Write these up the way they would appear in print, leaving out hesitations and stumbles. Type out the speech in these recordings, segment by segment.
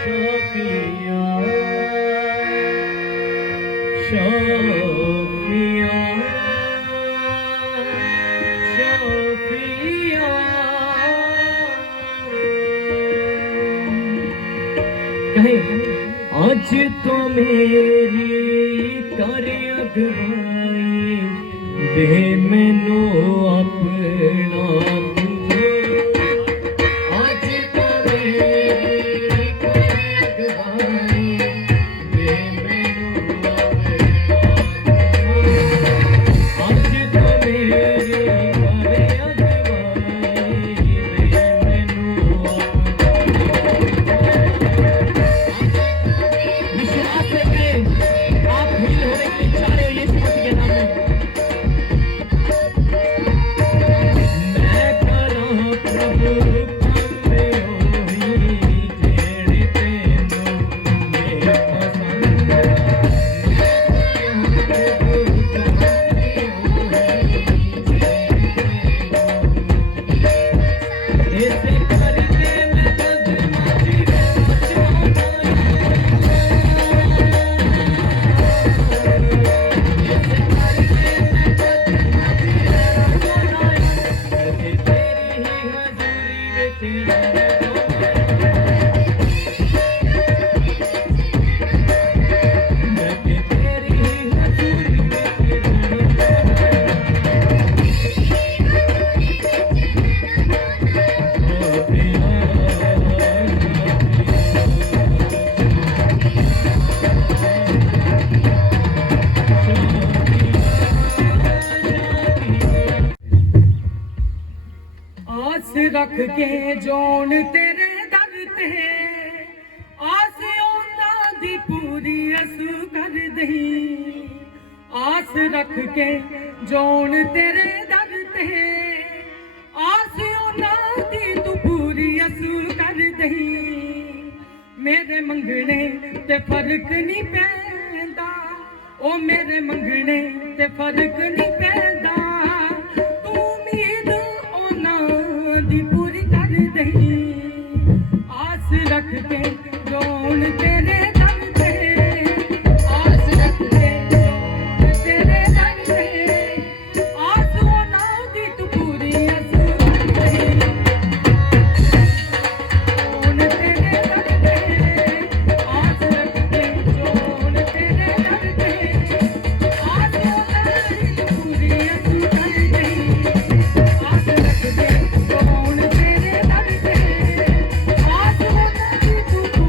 Sophia Sophia Sophia कहे आज तो मेरी कर अगवाई दे मैनू अपना रख के जोन तेरे दर ते आस ओना दी पूरी असू कर दही आस रख के जोन तेरे दर ते आस ओना दी तू पूरी असू कर दही मेरे मंगने ते फर्क नहीं पैंदा ओ मेरे मंगने ते फर्क नहीं पैंदा दी पूरी कर दही आस रख के जोन तेरे दर ते आस रख के जोन तेरे दर ते आस होना दी तू पूरी अस कर दही जोन तेरे दर ते आस रख के जोन तेरे दर ते आस होना दी तू पूरी अस कर दही आस रख के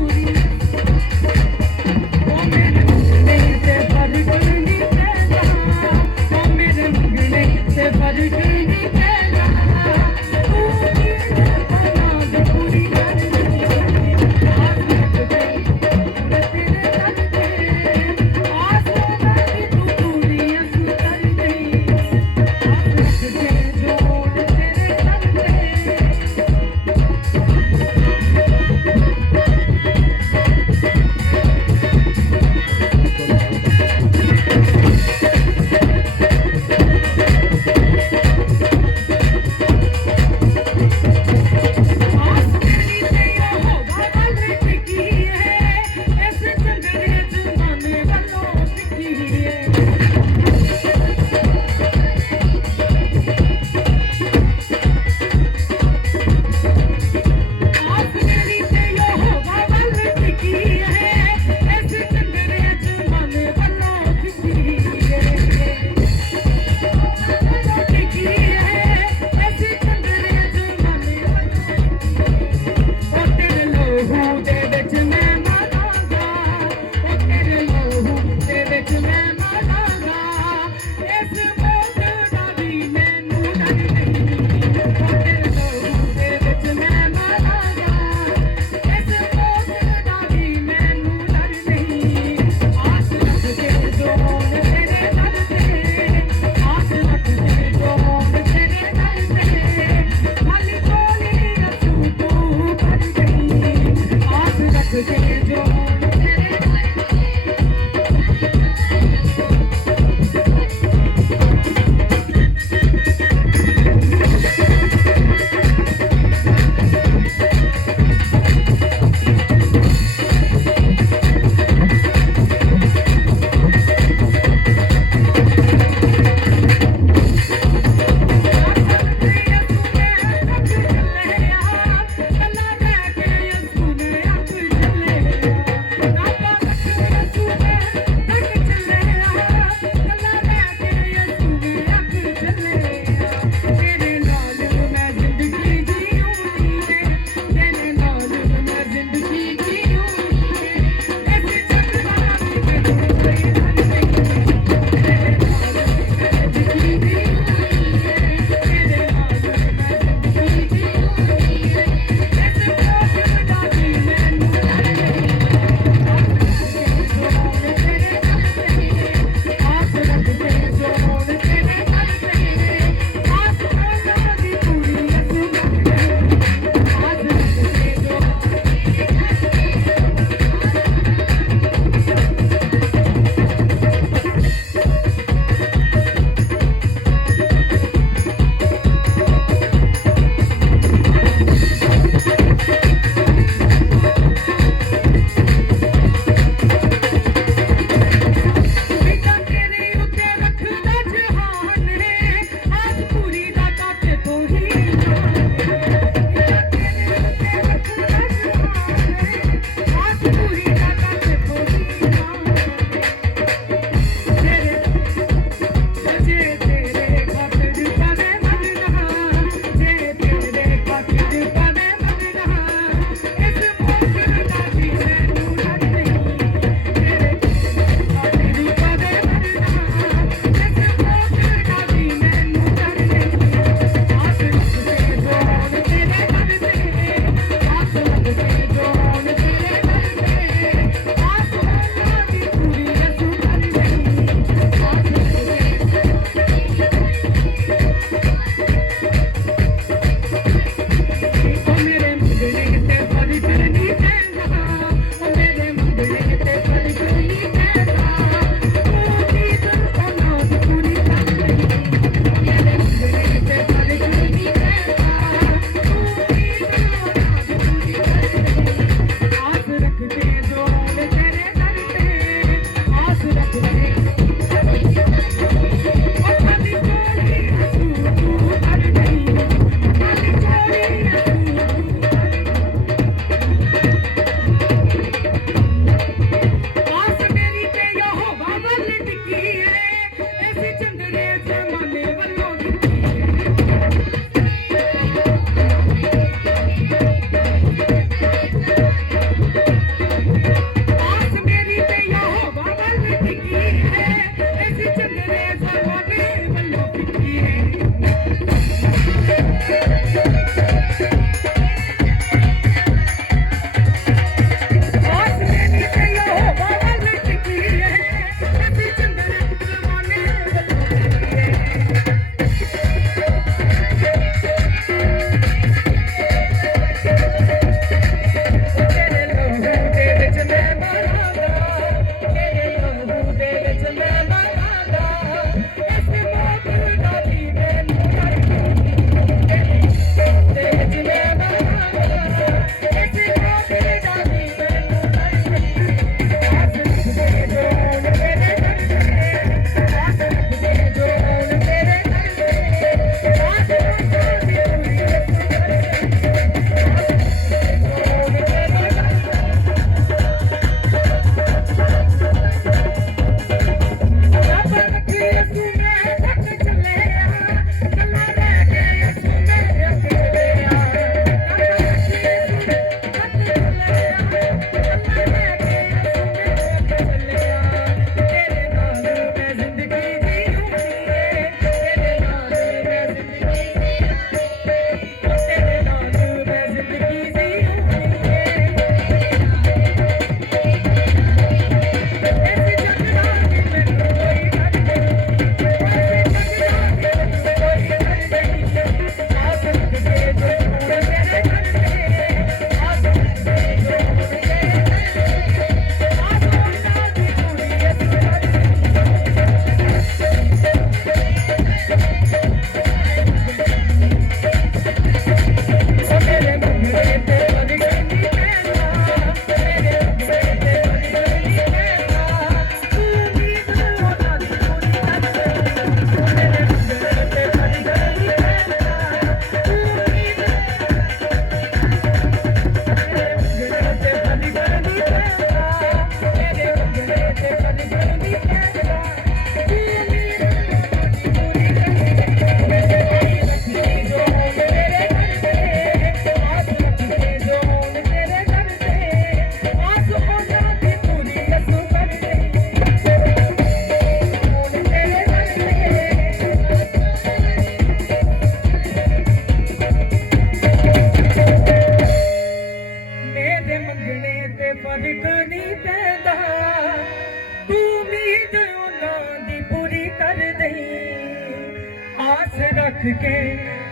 आस रख के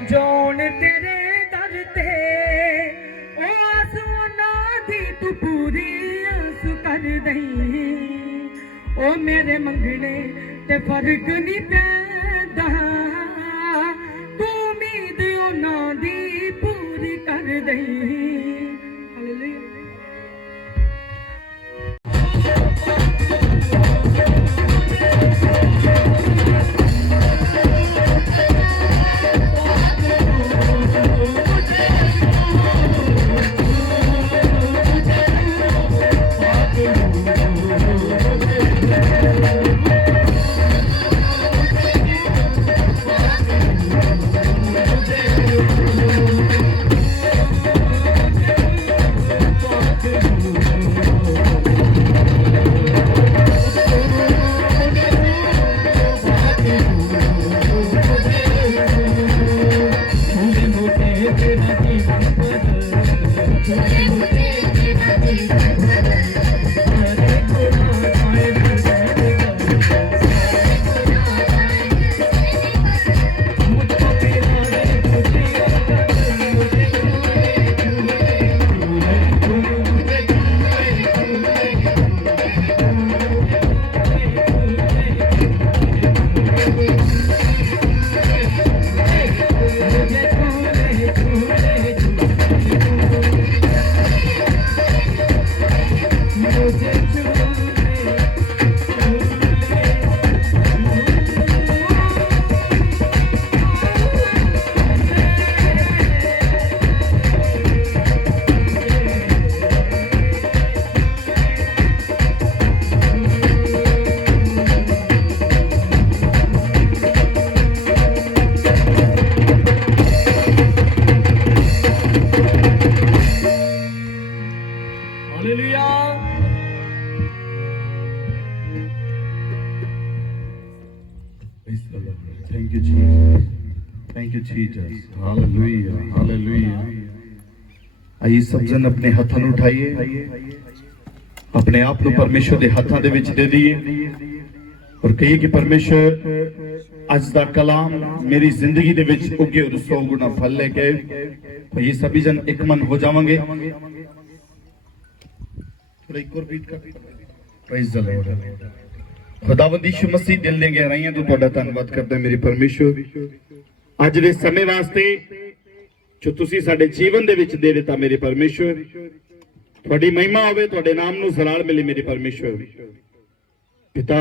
जोन तेरे दर ते ओ आस ना दी तू पूरी आस कर दई ओ मेरे मंगने ते फर्क नहीं पैदा तू उम्मीद ना दी पूरी कर दई Thank you, Jesus. Thank you, Jesus. Hallelujah. Hallelujah. आइए सब जन अपने हाथों ਨੂੰ ਉਠਾਈਏ अपने आप ਨੂੰ परमेश्वर ਦੇ ਹੱਥਾਂ ਦੇ ਵਿੱਚ ਦੇ ਦਈਏ और कहिए कि परमेश्वर आज ਦਾ कलाम मेरी जिंदगी ਦੇ ਵਿੱਚ ਉੱਗੇ और 100 गुना फल लेके तो ये सभी जन एक मन हो जाएंगे थोड़ा एक और बीट का प्रेज द लॉर्ड खुदावंद यीशु मसीह दिल ਦੀਆਂ ਗਹਿਰਾਈਆਂ ਤੋਂ ਤੁਹਾਡਾ ਧੰਨਵਾਦ ਕਰਦਾ ਮੇਰੇ ਪਰਮੇਸ਼ਵਰ ਅੱਜ ਦੇ ਸਮੇਂ ਵਾਸਤੇ ਜੋ ਤੁਸੀਂ ਸਾਡੇ ਜੀਵਨ ਦੇ ਵਿੱਚ ਦੇ ਦਿੱਤਾ ਮੇਰੇ ਪਰਮੇਸ਼ਵਰ ਤੁਹਾਡੀ ਮਹਿਮਾ ਹੋਵੇ ਤੁਹਾਡੇ ਨਾਮ ਨੂੰ ਜ਼ਲਾਲ ਮਿਲੇ ਮੇਰੇ ਪਰਮੇਸ਼ਵਰ ਪਿਤਾ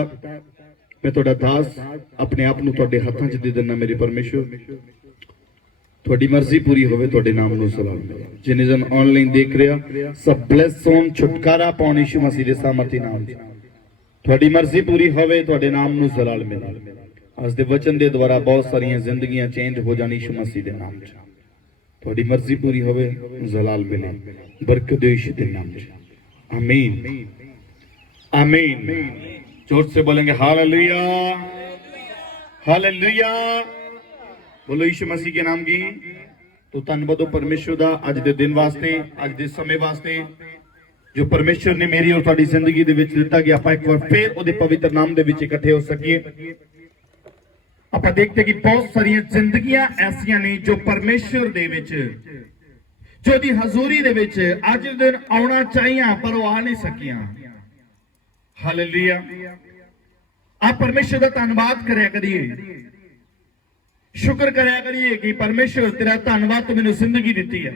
ਮੈਂ ਤੁਹਾਡਾ ਦਾਸ ਆਪਣੇ ਆਪ ਨੂੰ ਤੁਹਾਡੇ ਹੱਥਾਂ 'ਚ ਦੇ ਦਿੰਦਾ ਮੇਰੇ ਪਰਮੇਸ਼ਵਰ ਤੁਹਾਡੀ ਮਰਜ਼ੀ ਪੂਰੀ ਹੋਵੇ ਤੁਹਾਡੇ ਨਾਮ ਨੂੰ ਜ਼ਲਾਲ ਮਿਲੇ ਜਿਨੇ ਜਨ ਆਨਲਾਈਨ ਦੇਖ ਰਿਹਾ ਸਭ ਬਲੈਸ ਹੋਣ ਛੁਟਕਾਰਾ ਪਾਉਣ ਯੀਸ਼ੂ ਮਸੀਹ ਦੇ ਸਾਮਰਥੀ ਨਾਮ 'ਚ ਤੁਹਾਡੀ ਮਰਜ਼ੀ ਪੂਰੀ ਹੋਵੇ ਤੁਹਾਡੇ ਨਾਮ ਨੂੰ ਜ਼ਲਾਲ ਮਿਲੇ ਅੱਜ ਦੇ ਵਚਨ ਦੇ ਦੁਆਰਾ ਬਹੁਤ ਸਾਰੀਆਂ ਜ਼ਿੰਦਗੀਆਂ ਚੇਂਜ ਹੋ ਜਾਣੀ ਯੀਸ਼ੂ ਮਸੀਹ ਦੇ ਨਾਮ 'ਚ ਤੁਹਾਡੀ ਮਰਜ਼ੀ ਪੂਰੀ ਹੋਵੇ ਜ਼ਲਾਲ ਮਿਲੇ ਬਰਕਤ ਦੇ ਯੀਸ਼ੂ ਦੇ ਨਾਮ 'ਚ ਆਮੀਨ आमीन जोर से बोलेंगे हालेलुया हालेलुया बोलो यीशु मसीह के नाम की तो धन्नवाद परमेश्वर दा अज दे दिन वास्ते अज दे समय वास्ते जो परमेश्वर ने मेरी और तुहाडी जिंदगी दे विच दिता कि आपां एक बार फिर ओदे पवित्र नाम दे विच इकट्ठे हो सकीए आपां देखते कि बहुत सारियां जिंदगियां ऐसियां ने जो परमेश्वर दे विच जो दी हजूरी दे विच अज दिन आउणा चाहिए पर वो आ नहीं सकियां हालेलुया आप परमेश्वर का धन्यवाद करया करिए शुक्र करया करिए कि परमेश्वर तेरा धन्यवाद तो मैंने जिंदगी दी है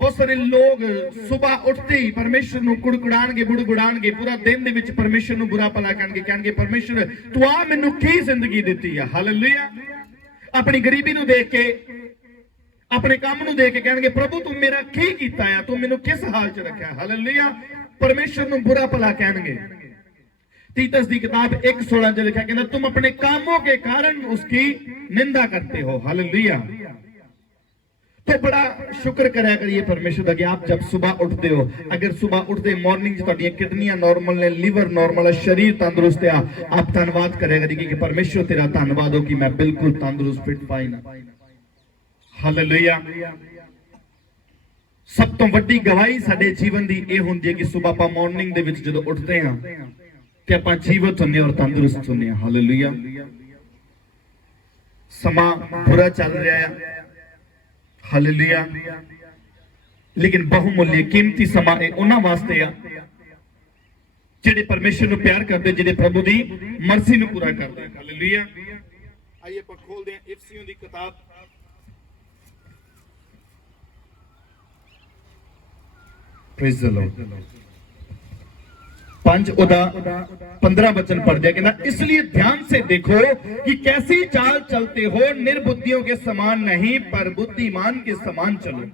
बहुत सारे लोग सुबह उठते ही परमेश्वर को कुड़कुड़ाणगे बुड़गुड़ाणगे पूरा दिन दे विच परमेश्वर को बुरा भला कहणगे परमेश्वर तू आ मैनू की जिंदगी दी है हालेलुया अपनी गरीबी नू देख के अपने काम नू देख के कहणगे प्रभु तू मेरा की कीता है तू मैनू किस हाल च रखा हालेलुया परमेश्वर को बुरा भला कहणगे तीतस की किताब 1:16 में लिखा कहना तुम अपने कामों के कारण उसकी निंदा करते हो हालेलुया तो बड़ा शुक्र करया करिए परमेश्वर का कि आप जब सुबह उठते हो अगर सुबह उठते मॉर्निंग तुहाडियां किडनियां नॉर्मल ने लीवर नॉर्मल है शरीर तंदुरुस्त है आप धन्यवाद करया करिए कि परमेश्वर तेरा धन्यवाद हो कि मैं बिल्कुल तंदुरुस्त फिट फाइन हालेलुया सब तो वड्डी गवाही साडे जीवन दी ए हुंदी है कि सुबह आप मॉर्निंग दे विच जदों उठते हां ते आपां जीवत हुंदे और तंदुरुस्त हुंदे हां हालेलुया समा बुरा चल रहा है, हालेलुया, लेकिन बहुमूल्य कीमती समा उन्हां वास्ते आ जिहड़े परमेश्वर नूं प्यार करदे, जिहड़े प्रभु दी मर्जी नूं पूरा करदे। हालेलुया। आइए आपां खोलदे हां इफसियों दी किताब, प्रेज द लॉर्ड। 5 उदा 15 वचन पढ़ दिया, कहना इसलिए ध्यान से देखो कि कैसी चाल चलते हो, निर्बुद्धियों के समान नहीं पर बुद्धिमान के समान चलो।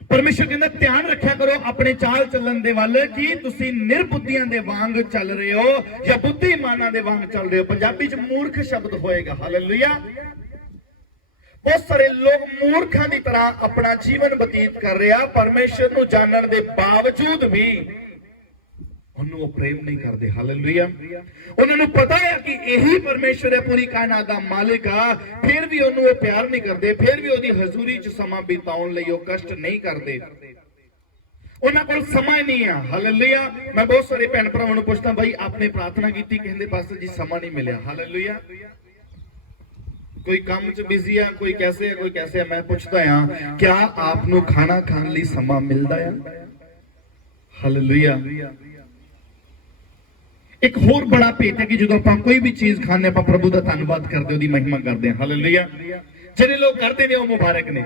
परमेश्वर कहना ध्यान रखा करो अपने चाल चलन दे वाल कि तुसी निर्बुद्धियां दे वांग चल रहे हो या बुद्धिमानां दे वांग चल रहे हो। पंजाबी च मूर्ख शब्द होएगा। हालेलुया। बहुत सारे लोग मूर्खां दी तरह अपना जीवन बतीत कर रहे हैं, परमेश्वर नूं जानन दे बावजूद भी उन्होंने प्रेम नहीं करते। हालेलुया। उन्होंने पता है कि यही परमेश्वर है, पूरी कायनात दा मालिक आ, फिर भी उन्होंने प्यार नहीं करते, फिर भी उहदी हजूरी च समा बिताउण लई ओह कष्ट नहीं करते, उन्हां कोल समय नहीं है। हालेलुया। मैं बहुत सारे भैन भरावां नूं पुछदा, भाई आपने प्रार्थना की, कहंदे पास्टर जी समा नहीं मिलिया। हालेलुया। कोई काम च बिजी है, कोई कैसे है, कोई कैसे है। मैं पूछता हां क्या आपनूं खाना खाण लई समा मिलदा है? हालेलुया। एक होर बड़ा भेत है कि जो आप कोई भी चीज खाने आप प्रभु का धन्यवाद करते, उसकी महिमा करते हैं। हालेलुया। जिन्हें लोग करते ने वो मुबारक ने।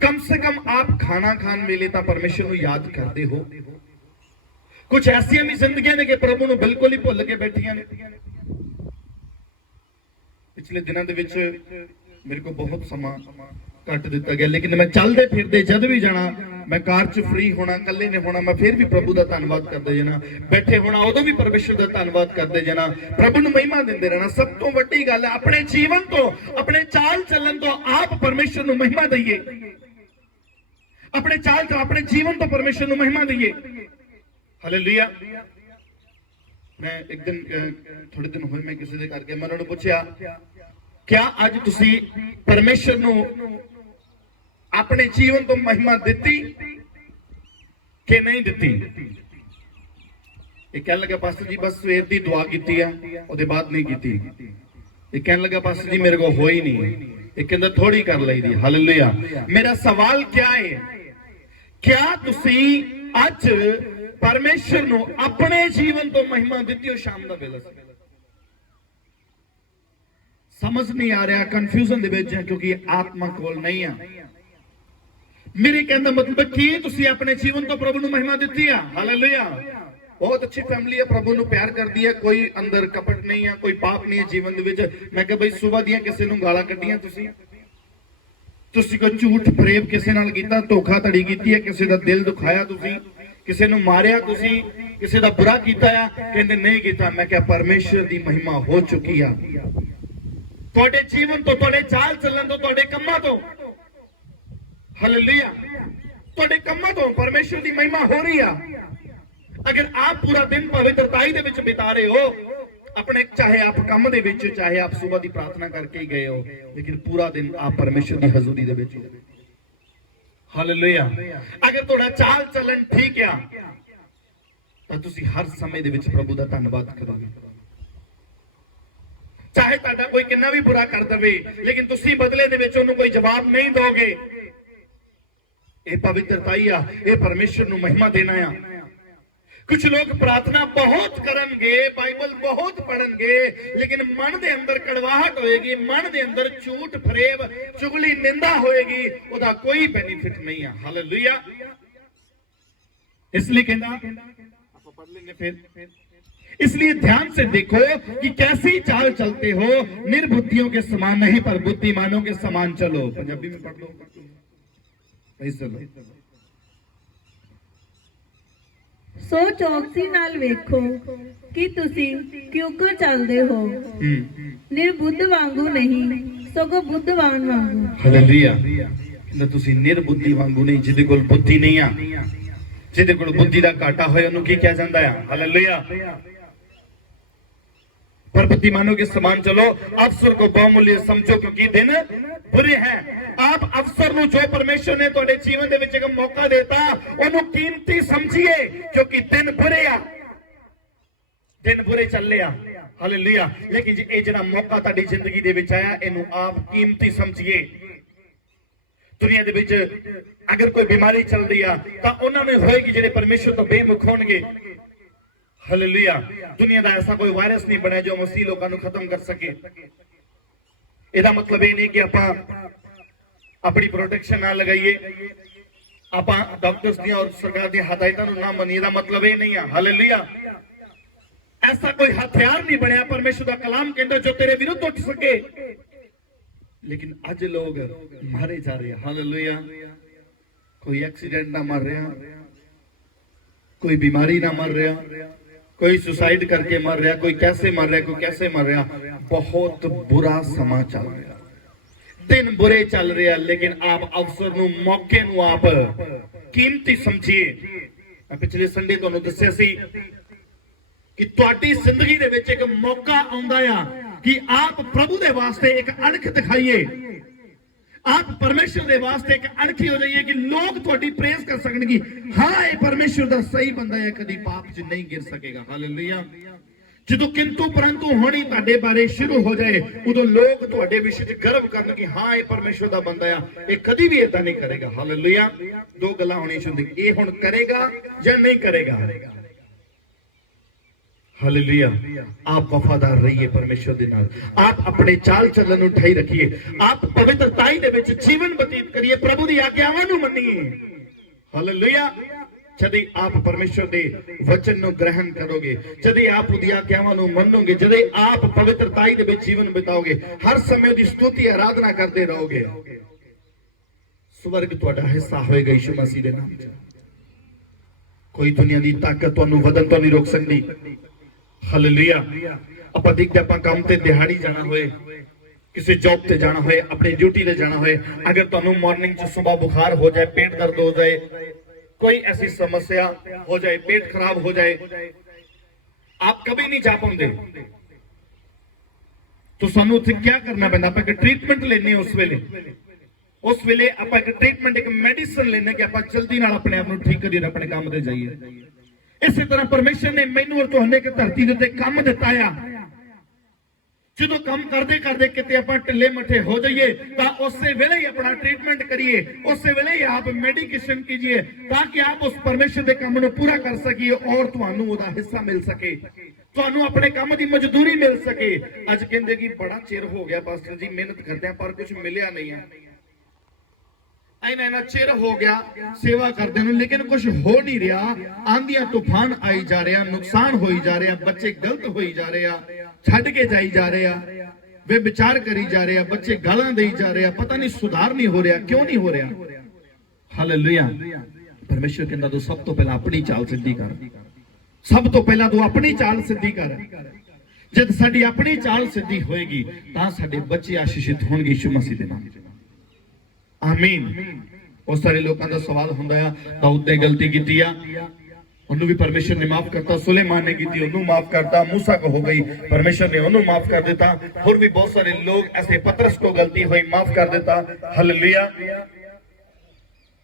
कम से कम आप खाना खान वेले तो परमेश्वर को याद करते हो। कुछ ऐसिया भी जिंदगियां ने कि प्रभु को बिल्कुल ही भुल के बैठिया ने। पिछले दिनों के मेरे को बहुत समा कट दिता गया, लेकिन मैं चलते फिरते जद भी जाना, मैं कार च फ्री होना, कल्ले ने होना, मैं फिर भी प्रभु का धन्यवाद करते जाना, बैठे होना उदों भी परमेश्वर का धन्यवाद करते जाना, प्रभु को महिमा देते रहना। सब तो वड्डी गल है अपने जीवन तो, अपने चाल चलन तो आप परमेश्वर को महिमा दईए, अपने चाल चल अपने जीवन तो परमेश्वर को महिमा दईए। हालेलुया। मैं एक दिन थोड़े दिन हुए मैं किसी के करके मैं उन्होंने पूछा क्या अज तुसी परमेश्वर को अपने जीवन तो महिमा दिती कि नहीं दिती? ये कहने लगा पास्टर जी बस सवेर की दुआ की है, उसके बाद नहीं की। ये कहने लगा पास्टर जी मेरे को हो ही नहीं, ये कहता थोड़ी कर ली दी। हालेलुया। मेरा सवाल क्या है, क्या तुसी अज परमेश्वर को अपने जीवन तो महिमा दी हो? शाम का वेला समझ नहीं आ रहा, कंफ्यूजन दे विच है क्योंकि आत्मा कोल नहीं है। मेरे कहने मतलब कि तुसी अपने जीवन तो प्रभु को महिमा दी है। हालेलुया। बहुत अच्छी फैमिली है, प्रभु को प्यार करती है, कोई अंदर कपट नहीं है, कोई पाप नहीं है जीवन दे। मैं कहा भाई सुबह दियां किसी को गालां कड्डियां, तुसी कोई झूठ फरेब किसी नाल कीता, धोखाधड़ी कीती है, किसी का दिल दुखाया, तुसी किसी को मारिया, तुसी किसी का बुरा कीता है, कहंदे नहीं कीता। मैं क्या परमेश्वर की महिमा हो चुकी है तुहाडे जीवन तो, तुहाडे चाल चलन तो, तुहाडे कम्मां तो। हालेलुया। तुहाडे कम्मां तो परमेश्वर की महिमा हो रही है। अगर आप पूरा दिन पवित्रताई दे विच बिता रहे हो अपने, चाहे आप काम दे विच, चाहे आप सुबह की प्रार्थना करके ही गए हो, लेकिन पूरा दिन आप परमेश्वर की हजूरी दे विच हो। हालेलुया। अगर तुहाडा चाल चलन ठीक है तो तुसी हर समय दे विच प्रभु का धन्यवाद करोगे, चाहे तुहाडा कोई कितना भी बुरा कर दे, लेकिन तुसी बदले दे विच उहनूं कोई जवाब नहीं दोगे। ये पवित्रताई आ, ये परमेश्वर को महिमा देना है। कुछ लोग प्रार्थना बहुत करनगे, बाइबल बहुत पढ़नगे, लेकिन मन दे अंदर कड़वाहट होएगी, मन दे अंदर झूठ फरेब चुगली निंदा होएगी, उसका कोई बेनिफिट नहीं है। हालेलुया। इसलिए कहना आप पढ़ लेंगे फिर, इसलिए ध्यान से देखो कि कैसी चाल चलते हो, निर्बुद्धियों के समान नहीं पर बुद्धिमानों के समान चलो। पंजाबी में पढ़ लो। सो चौकसी नाल वेखो कि तुसी क्यों कर चलदे हो, निर्बुद्ध वांगू नहीं सगों बुद्धवान वांगू। हालेलुया। कहंदा तुसी निर्बुद्धि वांगू नहीं, जिहदे कोल बुद्धि नहीं आ, जिहदे कोल बुद्धि दा घाटा होए उहनूं की कहा जांदा है? हालेलुया। पर बुद्धिमानों के समान चलो, अवसर को बहुमूल्य समझो क्योंकि दिन बुरे हैं। आप अवसर नु जो परमेश्वर ने तुहाडे जीवन दे विच एक मौका देता, ओनू कीमती समझिए क्योंकि दिन बुरे आ। दिन बुरे चल आ, हालेलुया। लेकिन ये जिहड़ा मौका तुहाडी जिंदगी दे विच आया, इहनूं आप कीमती समझिए। दुनिया दे विच अगर कोई बीमारी चल रही है तो उन्होंने होएगी जिहड़े परमेश्वर तो बेमुख होणगे, हालेलुया। दुनिया का ऐसा कोई वायरस नहीं बना जो मसीह लोगों को खत्म कर सके। इसका मतलब ये नहीं कि आप अपनी प्रोटेक्शन ना लगाइए, आप डॉक्टर्स दी और सरकार दी हदायतों ना मनीए। दा मतलब ये नहीं है, हालेलुया। ऐसा कोई हथियार नहीं बनया परमेश्वर का कलाम कहता जो तेरे विरुद्ध उठ सके। लेकिन अज लोग मारे जा रहे हैं, हालेलुया। कोई एक्सीडेंट ना मर रहा, कोई बीमारी ना मर रहा, कोई सुसाइड करके मर रहा, कोई कैसे मर रहा, कोई कैसे मर रहा। बहुत बुरा समा चल रहा, दिन बुरे चल रहे हैं। लेकिन आप अवसर नूं, मौके नूं आप कीमती समझिए। मैं पिछले संडे तुहानूं दस्सिया सी कि तुहाडी जिंदगी दे विच एक मौका आउंदा आ कि आप प्रभु दे वास्ते एक अणख दिखाइए, आप परमेश्वर दे वास्ते एक अणखी हो जाइए कि लोग तुहाडी प्रेज कर सकण कि हाँ ये परमेश्वर दा सही बंदा है, कदी पाप च नहीं गिर सकेगा, हालेलुया। ਜਦੋਂ किंतु परंतु होनी ਤੁਹਾਡੇ ਬਾਰੇ शुरू हो जाए उदों लोग ਤੁਹਾਡੇ विषय च गर्व करन कि हाँ ये परमेश्वर दा बंदा है, ये कदी भी इदां नहीं करेगा, हालेलुया। दो गल्लां होनी चाहिए, ये हुण करेगा या नहीं करेगा, हालेलुया। आप वफादार रहिए परमेश्वर दे नाल, आप अपने चाल चलन नूं ठाई रखिए, आप पवित्रताई दे विच जीवन बतीत करिए, प्रभु दी आज्ञावां नूं मन्निए, हालेलुया। जदे आप परमेश्वर दे वचन नूं ग्रहण करोगे, जदे आप उहदी आज्ञावां नूं मन्नोगे, जदे आप पवित्रताई दे विच जीवन बिताओगे, हर समय उहदी स्तुति आराधना करते रहोगे, स्वर्ग तुहाडा हिस्सा होएगा यीशु मसीह दे नाम च। कोई दुनिया दी ताकत तुहानूं वदन तो नहीं रोक सकदी, हालेलुया। ਆਪਾਂ ਦੇਖਦੇ ਆਪਾਂ ਕੰਮ ਤੇ ਦਿਹਾੜੀ ਜਾਣਾ ਹੋਏ, ਕਿਸੇ जॉब ਤੇ ਜਾਣਾ ਹੋਏ, अपनी ड्यूटी ਤੇ ਜਾਣਾ ਹੋਏ, अगर ਤੁਹਾਨੂੰ मॉर्निंग ਚ सुबह बुखार हो जाए, पेट दर्द हो जाए, कोई ऐसी समस्या हो जाए, पेट खराब हो जाए, आप कभी नहीं जा पाते तो सानू उत्थे क्या करना पैंदा, आप एक ट्रीटमेंट लेने उस वेले आप एक ट्रीटमेंट, एक मेडिसिन लेने कि आप जल्दी नाल अपने आप को ठीक करिए, अपने काम ते जाइए। इसी तरह परमेश्वर ने मैनू और तुहानू एक धरती दे उत्ते काम दिता है, जो काम करते करते किते आप ढिले मठे हो जाइए तो उस वेले ही अपना ट्रीटमेंट करिए, उस वेले ही आप मेडिकेशन कीजिए ताकि आप उस परमेश्वर के काम को पूरा कर सकिए और तुहानू उहदा हिस्सा मिल सके, तुहानू अपने काम की मजदूरी मिल सके। अज कहंदे कि बड़ा चिर हो गया पास्टर जी मेहनत करते हैं पर कुछ मिलिया नहीं है, इन्ना चिर हो गया सेवा करते हैं लेकिन कुछ हो नहीं रहा, आंधियां तूफान आई जा रहे, नुकसान होई जा रहे, बच्चे गलत होई जा रहे, छड़ के जाई जा रहे, वे विचार करी जा रहे, बच्चे गालां देई जा रहे, पता नहीं सुधार नहीं हो रहा, क्यों नहीं हो रहा, हालेलुया। परमेश्वर कहंदा तू सब तो पहला अपनी चाल सिद्धी कर, सब तो पहला तू अपनी चाल सिद्धी कर। जब साडी अपनी चाल सिद्धी होएगी तां साडे बच्चे आशीषित होणगे यीशु मसीह दे नाम। आमीन। बहुत सारे लोगों का सवाल होंदा है दाऊद ने गलती की थी, उन्होंने भी परमेश्वर ने माफ करता, सुलेमान ने की थी उन्होंने माफ करता, मूसा को हो गई परमेश्वर ने उन्होंने माफ कर देता, और भी बहुत सारे लोग ऐसे पतरस को गलती हुई माफ कर देता, हालेलुया।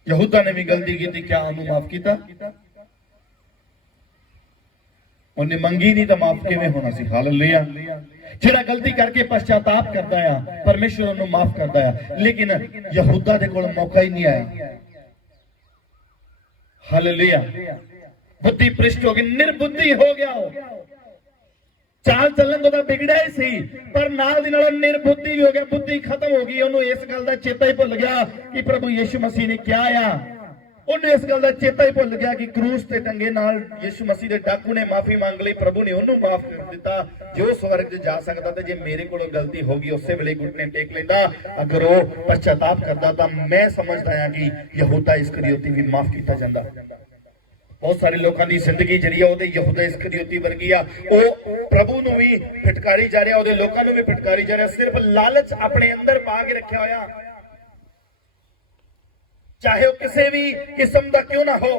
यहूदा ने भी गलती की थी, क्या उन्होंने माफ किया? उन्हें मंगी नहीं तो माफ किवें होना सी, हालेलुया। जिहड़ा गलती करके पश्चाताप करता है परमेश्वर उन्हें माफ करता है, लेकिन यहूदा दे कोल मौका ही नहीं आया, हालेलुया। बुद्धि भ्रष्ट हो गई, निर्बुद्धि हो गया, चाल चलन तो बिगड़ा ही सी पर नाल दी नाल निर्बुद्धि भी हो गया, बुद्धि खत्म हो गई, उन्होंने इस गल दा चेता ही भुल गया कि प्रभु यीशु मसीह ने क्या आया, उन्हें इस गल दा चेता ही भुल गया कि क्रूस ते टंगे नाल यीशु मसीह दे डाकू ने माफी मांग ली, प्रभु ने उन्होंने माफ कर दिता, जो स्वर्ग च जा सकता ते जे मेरे कोलों गलती होगी उसे वेले घुटने टेक लेंदा, अगर वो पश्चाताप करदा तां मैं समझदा हां कि यहूदा इस्करियोती भी माफ किया जांदा। बहुत सारे लोगों की जिंदगी जी यहूदा इस्करियोती वर्गी आ, वो प्रभु नूं भी फटकारी जा रहा, उहदे लोकां नूं भी फटकारी जा रहा, सिर्फ लालच अपने अंदर पा के रखा होया, चाहे वो किसी भी किस्म का क्यों ना हो,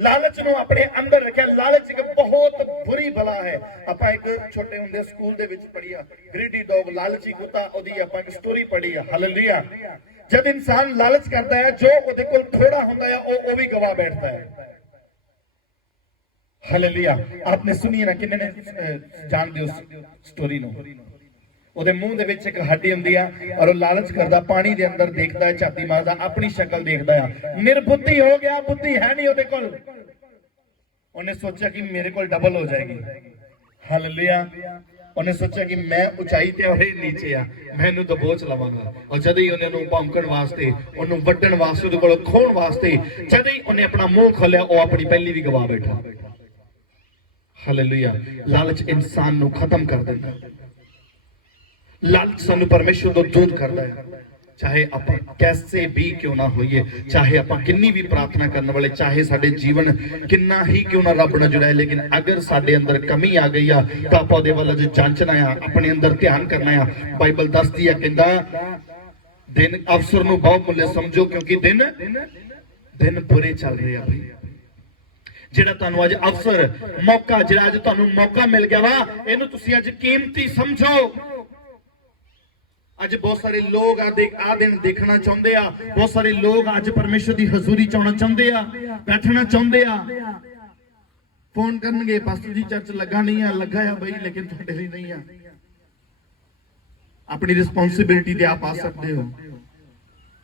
लालच नूं अपने अंदर रखा। लालच एक बहुत बुरी बला है। आपां एक छोटे हुंदे स्कूल दे विच पढ़िया ग्रीडी डॉग, लालची कुत्ता, ओदी आपां एक स्टोरी पढ़ी है, हालेलुया। जब इंसान लालच करता है जो ओदे कोल थोड़ा हुंदा है वो भी गवा बैठता है, ਹਾਲੇਲੂਇਆ। ਆਪਨੇ ਸੁਣੀ ਹੈ ਨਾ, ਕਿੰਨੇ ਨੇ ਜਾਣਦੇ ਹੋ ਸਟੋਰੀ ਨੂੰ? ਉਹਦੇ ਮੂੰਹ ਦੇ ਵਿੱਚ ਇੱਕ ਹੱਡੀ ਹੁੰਦੀ ਆ ਔਰ ਉਹ ਲਾਲਚ ਕਰਦਾ, ਪਾਣੀ ਦੇ ਅੰਦਰ ਦੇਖਦਾ, ਝਾਤੀ ਮਾਰਦਾ, ਆਪਣੀ ਸ਼ਕਲ ਦੇਖਦਾ ਆ, ਨਿਰਬੁੱਧੀ ਹੋ ਗਿਆ, ਬੁੱਧੀ ਹੈ ਨਹੀਂ ਉਹਦੇ ਕੋਲ। ਉਹਨੇ ਸੋਚਿਆ ਕਿ ਮੇਰੇ ਕੋਲ ਡਬਲ ਹੋ ਜਾਏਗੀ। ਹਾਲੇਲੂਇਆ। ਉਹਨੇ ਸੋਚਿਆ ਕਿ ਮੈਂ ਉਚਾਈ ਤੇ ਔਰ ਇਹ ਨੀਚੇ ਆ, ਮੈਂ ਇਹਨੂੰ ਦਬੋਚ ਲਵਾਂਗਾ। ਔਰ ਜਦ ਹੀ ਉਹਨੇ ਨੂੰ ਭੌਂਕਣ ਵਾਸਤੇ, ਉਹਨੂੰ ਵੱਢਣ ਵਾਸਤੇ, ਉਹਦੇ ਕੋਲ ਖੋਣ ਵਾਸਤੇ ਜਦ ਹੀ ਉਹਨੇ ਆਪਣਾ ਮੂੰਹ ਖੋਲਿਆ, ਉਹ ਆਪਣੀ ਪਹਿਲੀ ਵੀ ਗਵਾ ਬੈਠਾ। ਹਾਲੇਲੂਇਆ। ਲਾਲਚ ਇਨਸਾਨ ਨੂੰ ਖਤਮ ਕਰ ਦਿੰਦਾ। ਲਾਲਚ ਸਾਨੂੰ ਪਰਮੇਸ਼ਰ ਤੋਂ ਦੂਰ ਕਰਦਾ ਹੈ। ਚਾਹੇ ਆਪਾਂ ਕੈਸੇ ਵੀ ਕਿਉਂ ਨਾ ਹੋਈਏ, ਚਾਹੇ ਆਪਾਂ ਕਿੰਨੀ ਵੀ ਪ੍ਰਾਰਥਨਾ ਕਰਨ ਵਾਲੇ, ਚਾਹੇ ਸਾਡੇ ਜੀਵਨ ਕਿੰਨਾ ਹੀ ਕਿਉਂ ਨਾ ਰੱਬ ਨਾਲ ਜੁੜਿਆ, ਲੇਕਿਨ ਅਗਰ ਸਾਡੇ ਅੰਦਰ ਕਮੀ ਆ ਗਈ ਆ ਤਾਂ ਆਪਾਂ ਉਹਦੇ ਵੱਲ ਜਾਂਚਣਾ ਆ, ਆਪਣੇ ਅੰਦਰ ਧਿਆਨ ਕਰਨਾ ਆ। ਬਾਈਬਲ ਦੱਸਦੀ ਆ, ਕਹਿੰਦਾ ਦਿਨ ਅਵਸਰ ਨੂੰ ਬਹੁਤ ਮੁੱਲ ਸਮਝੋ, ਕਿਉਂਕਿ ਦਿਨ ਬੁਰੇ ਚੱਲ ਰਹੇ ਆ। ਜਿਹੜਾ ਤੁਹਾਨੂੰ ਅੱਜ ਅਵਸਰ, ਮੌਕਾ, ਜਿਹੜਾ ਅੱਜ ਤੁਹਾਨੂੰ ਮੌਕਾ ਮਿਲ ਗਿਆ ਵਾ, ਇਹਨੂੰ ਤੁਸੀਂ ਅੱਜ ਕੀਮਤੀ ਸਮਝੋ। ਅੱਜ ਬਹੁਤ ਸਾਰੇ ਲੋਕ ਆ ਦਿਨ ਦੇਖਣਾ ਚਾਹੁੰਦੇ ਆ, ਬਹੁਤ ਸਾਰੇ ਲੋਕ ਅੱਜ ਪਰਮੇਸ਼ਰ ਦੀ ਹਜ਼ੂਰੀ ਚ ਆਉਣਾ ਚਾਹੁੰਦੇ ਆ, ਬੈਠਣਾ ਚਾਹੁੰਦੇ ਆ। ਫੋਨ ਕਰਨਗੇ, ਪਾਸਟਰ ਜੀ ਚਰਚ ਲੱਗਾ ਨਹੀਂ ਆ, ਲੱਗਾ ਆ ਬਈ, ਲੇਕਿਨ ਤੁਹਾਡੇ ਲਈ ਨਹੀਂ ਆ। ਆਪਣੀ ਰਿਸਪੌਂਸਿਬਿਲਿਟੀ ਤੇ ਆਪ ਆ ਸਕਦੇ ਹੋ।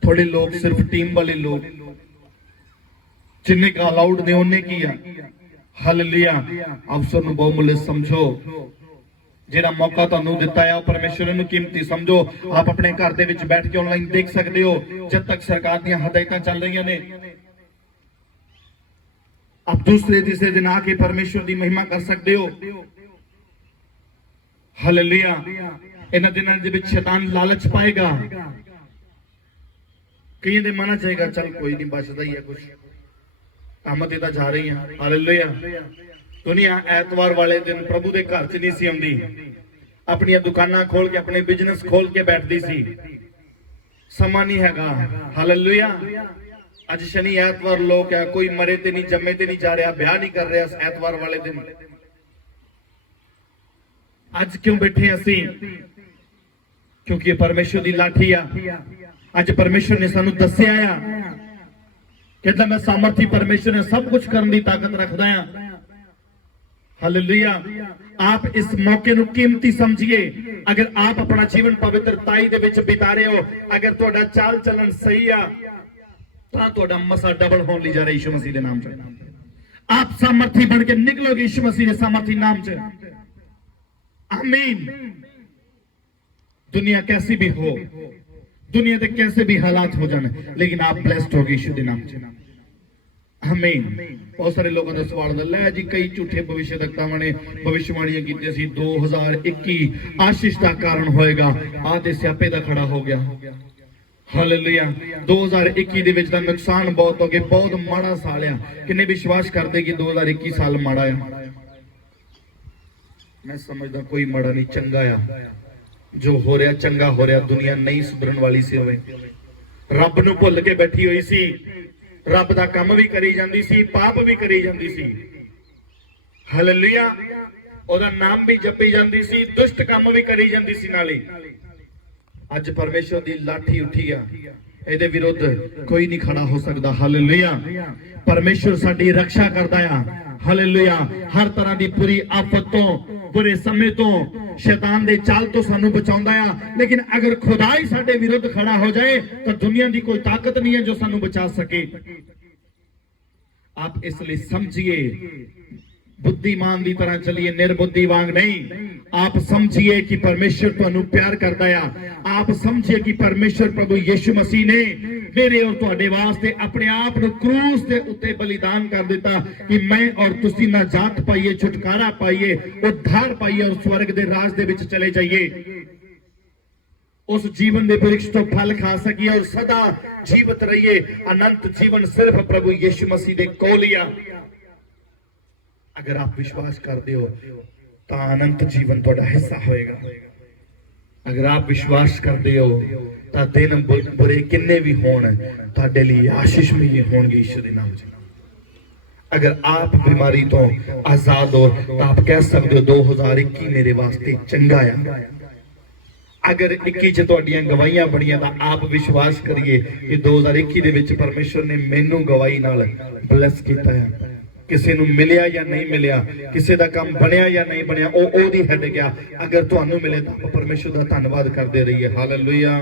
ਥੋੜੇ ਲੋਕ, ਸਿਰਫ ਟੀਮ ਵਾਲੇ ਲੋਕ, ਜਿੰਨੇ ਕਾ ਅਲਾਉਡ ਨੇ ਉਹਨੇ ਕੀ ਆ। ਹਾਲੇਲੂਇਆ। ਅਵਸਰ ਨੂੰ ਬਹੁਮੁੱਲੇ ਸਮਝੋ। ਜਿਹੜਾ ਮੌਕਾ ਤੁਹਾਨੂੰ ਦਿੱਤਾ ਹੈ, ਉਹ ਪਰਮੇਸ਼ਰ ਨੂੰ ਕੀਮਤੀ ਸਮਝੋ। ਆਪ ਆਪਣੇ ਘਰ ਦੇ ਵਿੱਚ ਬੈਠ ਕੇ ਆਨਲਾਈਨ ਦੇਖ ਸਕਦੇ ਹੋ, ਜਦ ਤੱਕ ਸਰਕਾਰ ਦੀਆਂ ਹਦਾਇਤਾਂ ਚੱਲ ਰਹੀਆਂ ਨੇ। ਆਪ ਦੂਸਰੇ ਤੀਸਰੇ ਦਿਨ ਆ ਕੇ ਪਰਮੇਸ਼ਰ ਦੀ ਮਹਿਮਾ ਕਰ ਸਕਦੇ ਹੋ। ਹਾਲੇਲੂਇਆ। ਇਹਨਾਂ ਦਿਨਾਂ ਦੇ ਵਿੱਚ ਸ਼ੈਤਾਨ ਲਾਲਚ ਪਾਏਗਾ, ਕਈਆਂ ਦੇ ਮਨ ਚ ਆਏਗਾ, ਚੱਲ ਕੋਈ ਨਹੀਂ, ਬਚਦਾ ਹੀ ਹੈ ਕੁਝ, ਕੰਮ ਤੇ ਤਾਂ ਜਾ ਰਹੀ ਆ। ਹਾਲੇਲੂਇਆ। ਦੁਨੀਆ ਐਤਵਾਰ ਵਾਲੇ ਦਿਨ ਪ੍ਰਭੂ ਦੇ ਘਰ 'ਚ ਨਹੀਂ ਸੀ ਆਉਂਦੀ, ਆਪਣੀਆਂ ਦੁਕਾਨਾਂ ਖੋਲ ਕੇ, ਆਪਣੇ ਬਿਜ਼ਨਸ ਖੋਲ ਕੇ ਬੈਠਦੀ ਸੀ। ਸਮਾਂ ਨਹੀਂ ਹੈਗਾ। ਹਾਲੇਲੂਇਆ। ਅੱਜ ਸ਼ਨੀ ਐਤਵਾਰ ਲੋਕ ਆ, ਕੋਈ ਮਰੇ ਤੇ ਨਹੀਂ, ਜੰਮੇ ਤੇ ਨਹੀਂ ਜਾ ਰਿਹਾ, ਵਿਆਹ ਨਹੀਂ ਕਰ ਰਿਹਾ ਐਤਵਾਰ ਵਾਲੇ ਦਿਨ। ਅੱਜ ਕਿਉਂ ਬੈਠੇ ਅਸੀਂ? ਕਿਉਂਕਿ ਇਹ ਪਰਮੇਸ਼ਰ ਦੀ ਲਾਠੀ ਆ। ਅੱਜ ਪਰਮੇਸ਼ਰ ਨੇ ਸਾਨੂੰ ਦੱਸਿਆ ਆ, ਕਹਿੰਦਾ ਮੈਂ ਸਾਮਰਥੀ ਪਰਮੇਸ਼ਰ ਨੇ ਸਭ ਕੁਝ ਕਰਨ ਦੀ ਤਾਕਤ ਰੱਖਦਾ ਆ। ਹਾਲੇਲੂਇਆ। ਆਪ ਇਸ ਮੌਕੇ ਨੂੰ ਕੀਮਤੀ ਸਮਝੀਏ। ਅਗਰ ਆਪ ਆਪਣਾ ਜੀਵਨ ਪਵਿੱਤਰਤਾਈ ਦੇ ਵਿੱਚ ਬਿਤਾ ਰਹੇ ਹੋ, ਅਗਰ ਤੁਹਾਡਾ ਚਾਲ ਚੱਲਣ ਸਹੀ ਆ, ਤਾਂ ਤੁਹਾਡਾ ਮਸਾ ਡਬਲ ਹੋਣ ਲਈ ਜਾ ਰਿਹਾ ਯਿਸੂ ਮਸੀਹ ਦੇ ਨਾਮ 'ਚ। ਆਪ ਸਾਮਰਥੀ ਬਣ ਕੇ ਨਿਕਲੋਗੇ ਯਿਸੂ ਮਸੀਹ ਦੇ ਸਾਮਰਥੀ ਨਾਮ 'ਚ। आमीन। दुनिया कैसी भी हो, दुनिया के कैसे भी हालात हो जाने, लेकिन आप ब्लेस्ड होगे यीशु के नाम से। आमीन। बहुत सारे लोगों ने सवाल लै जी, कई झूठे भविष्यवक्तावां ने भविष्यवाणियां कीतियां सी 2021 आशीष का कारण होएगा, आ ते स्यापे दा खड़ा हो गया। हालेलुया। 2021 ਦੇ ਵਿੱਚ ਦਾ ਨੁਕਸਾਨ ਬਹੁਤ ਹੋ ਗਿਆ, ਬਹੁਤ ਮਾੜਾ ਸਾਲ ਆ। ਕਿੰਨੇ ਵਿਸ਼ਵਾਸ ਕਰਦੇ ਕਿ 2021 ਸਾਲ ਮਾੜਾ ਆ? मैं समझदा कोई माड़ा नहीं, चंगा आ। जो हो रहा चंगा हो रहा। दुनिया नहीं सुधरन वाली सी होवे, रब नूं भुल के बैठी हुई सी, रब दा काम भी करी जांदी सी, पाप भी करी जांदी सी। हालेलुया। ओदा नाम भी जपी जांदी सी, दुष्ट काम भी करी जांदी सी नाले। अज परमेश्वर दी लाठी उठी आ, ਇਹਦੇ ਵਿਰੁੱਧ ਕੋਈ ਨਹੀਂ ਖੜਾ ਹੋ ਸਕਦਾ। ਹਾਲੇਲੂਇਆ। ਪਰਮੇਸ਼ਰ ਸਾਡੀ ਰੱਖਿਆ ਕਰਦਾ ਆ। ਹਾਲੇਲੂਇਆ। ਹਰ ਤਰ੍ਹਾਂ ਦੀ ਬੁਰੀ ਆਫਤ ਤੋਂ, ਬੁਰੇ ਸਮੇਂ ਤੋਂ, ਸ਼ੈਤਾਨ ਦੇ ਚਾਲ ਤੋਂ ਸਾਨੂੰ ਬਚਾਉਂਦਾ ਆ। ਲੇਕਿਨ ਅਗਰ ਖੁਦਾ ਹੀ ਸਾਡੇ ਵਿਰੁੱਧ ਖੜਾ ਹੋ ਜਾਏ ਤਾਂ ਦੁਨੀਆ ਦੀ ਕੋਈ ਤਾਕਤ ਨਹੀਂ ਹੈ ਜੋ ਸਾਨੂੰ ਬਚਾ ਸਕੇ। ਆਪ ਇਸ ਲਈ ਸਮਝੀਏ, बुद्धिमान की तरह चलिए, निर्बुद्धि वांग नहीं। आप समझिए कि परमेश्वर तुहानू प्यार करता है। आप समझिए कि परमेश्वर प्रभु यीशु मसीह ने मेरे और तुहाडे वास्ते अपने आप नू क्रूस दे उत्ते बलिदान कर दिता कि मैं और तुसी नजात पाइए, छुटकारा पाइए, उद्धार पाइए और स्वर्ग दे राज दे विच चले जाइए। उस जीवन दे वृक्ष तो फल खा सकिए और सदा जीवित रहिए। अनंत जीवन सिर्फ प्रभु यीशु मसीह दे कोल ही आ। अगर आप विश्वास करते हो तो अनंत जीवन तुहाडा हिस्सा होएगा। अगर आप विश्वास करते हो तो दिन बुरे किन्ने भी होण तुहाडे लई आशीषमय होणगे यीशु दे नाम च। अगर आप बीमारी तो आजाद हो तो आप कह सकते हो 2021 मेरे वास्ते चंगा है। अगर 21 च तुहाडीआं गवाहियां बणीआं तां आप विश्वास करिए कि 2021 दे विच परमेश्वर ने मैनू गवाही नाल ब्लेस कीता है। ਕਿਸੇ ਨੂੰ ਮਿਲਿਆ ਜਾਂ ਨਹੀਂ ਮਿਲਿਆ, ਕਿਸੇ ਦਾ ਕੰਮ ਬਣਿਆ ਜਾਂ ਨਹੀਂ ਬਣਿਆ, ਉਹ ਉਹਦੀ ਹੈਡ ਗਿਆ। ਅਗਰ ਤੁਹਾਨੂੰ ਮਿਲੇ ਤਾਂ ਆਪਾਂ ਪਰਮੇਸ਼ਰ ਦਾ ਧੰਨਵਾਦ ਕਰਦੇ ਰਹੀਏ। ਹਾਲੇਲੂਇਆ।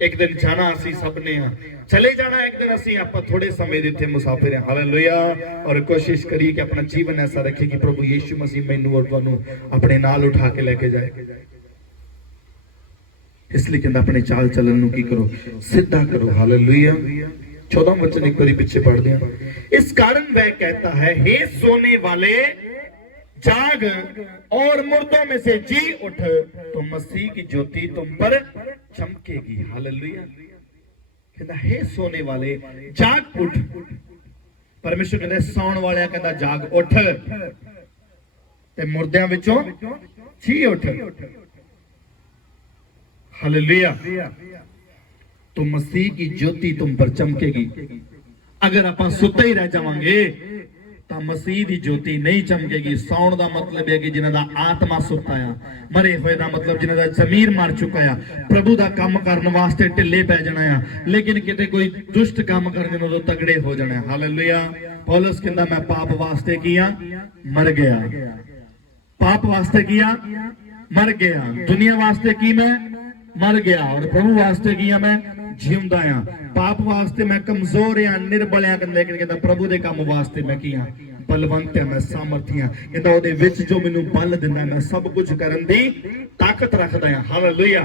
ਇੱਕ ਦਿਨ ਜਾਣਾ ਅਸੀਂ ਸਭ ਨੇ ਆ, ਚਲੇ ਜਾਣਾ ਇੱਕ ਦਿਨ ਅਸੀਂ, ਆਪਾਂ ਥੋੜੇ ਸਮੇਂ ਦੇ ਇੱਥੇ ਮੁਸਾਫਿਰ ਹਾਂ। ਹਾਲੇਲੂਇਆ। ਔਰ ਕੋਸ਼ਿਸ਼ ਕਰੀਏ ਕਿ ਆਪਣਾ ਜੀਵਨ ਐਸਾ ਰੱਖੇ ਕਿ ਪ੍ਰਭੂ ਯੀਸ਼ੂ ਮਸੀਹ ਮੈਨੂੰ ਔਰ ਤੁਹਾਨੂੰ ਆਪਣੇ ਨਾਲ ਉਠਾ ਕੇ ਲੈ ਕੇ ਜਾਏ। ਇਸ ਲਈ ਕਹਿੰਦਾ ਆਪਣੇ ਚਾਲ ਚੱਲਣ ਨੂੰ ਕੀ ਕਰੋ, ਸਿੱਧਾ ਕਰੋ। ਹਾਲੇਲੂਇਆ। 14 वचन एक बार पीछे पढ़ते हैं। इस कारण वह कहता है, हे सोने वाले जाग और मुर्दों में से जी उठ, तो मसीह की ज्योति तुम पर चमकेगी। हालेलुया। कहता हे सोने वाले जाग उठ। परमेश्वर कहता सौण वाले कहता जाग उठ ते मुर्दियां विचों जी उठ। हालेलुया। तो मसीह की ज्योति तुम पर चमकेगी। अगर ਆਪਾਂ ਸੁੱਤੇ ਹੀ ਰਹਿ ਜਾਵਾਂਗੇ ਤਾਂ ਮਸੀਹ ਦੀ ਜੋਤੀ ਨਹੀਂ ਚਮਕੇਗੀ। ਸੌਣ ਦਾ ਮਤਲਬ ਹੈ ਕਿ ਜਿਨ੍ਹਾਂ ਦਾ ਆਤਮਾ ਸੁੱਤਾ ਆ, ਮਰੇ ਹੋਏ ਦਾ ਮਤਲਬ ਜਿਨ੍ਹਾਂ ਦਾ ਜ਼ਮੀਰ ਮਰ ਚੁੱਕਾ ਆ, ਪ੍ਰਭੂ ਦਾ ਕੰਮ ਕਰਨ ਵਾਸਤੇ ਢਿੱਲੇ ਪੈ ਜਾਣਾ ਆ, ਲੇਕਿਨ ਕਿਤੇ ਕੋਈ ਦੁਸ਼ਟ ਕੰਮ ਕਰਨ ਨੂੰ ਤਗੜੇ ਹੋ ਜਾਣਾ। ਹਾਲੇਲੂਇਆ। ਪੌਲਸ ਕਹਿੰਦਾ ਮੈਂ ਪਾਪ ਵਾਸਤੇ ਕੀਆ ਮਰ ਗਿਆ, ਪਾਪ ਵਾਸਤੇ ਕੀਆ ਮਰ ਗਿਆ, ਦੁਨੀਆ ਵਾਸਤੇ ਕੀ ਮੈਂ मर गया और प्रभु वास्ते किया मैं जिंदा आ। पाप वास्ते मैं कमजोर आ, निर्बल आ, लेकिन कहता प्रभु दे काम वास्ते मैं किया बलवंत है, मैं सामर्थी हां। कहता ओदे विच जो मैनू बल दिंदा, मैं सब कुछ करन दी ताकत रखदा हां। हालेलुया।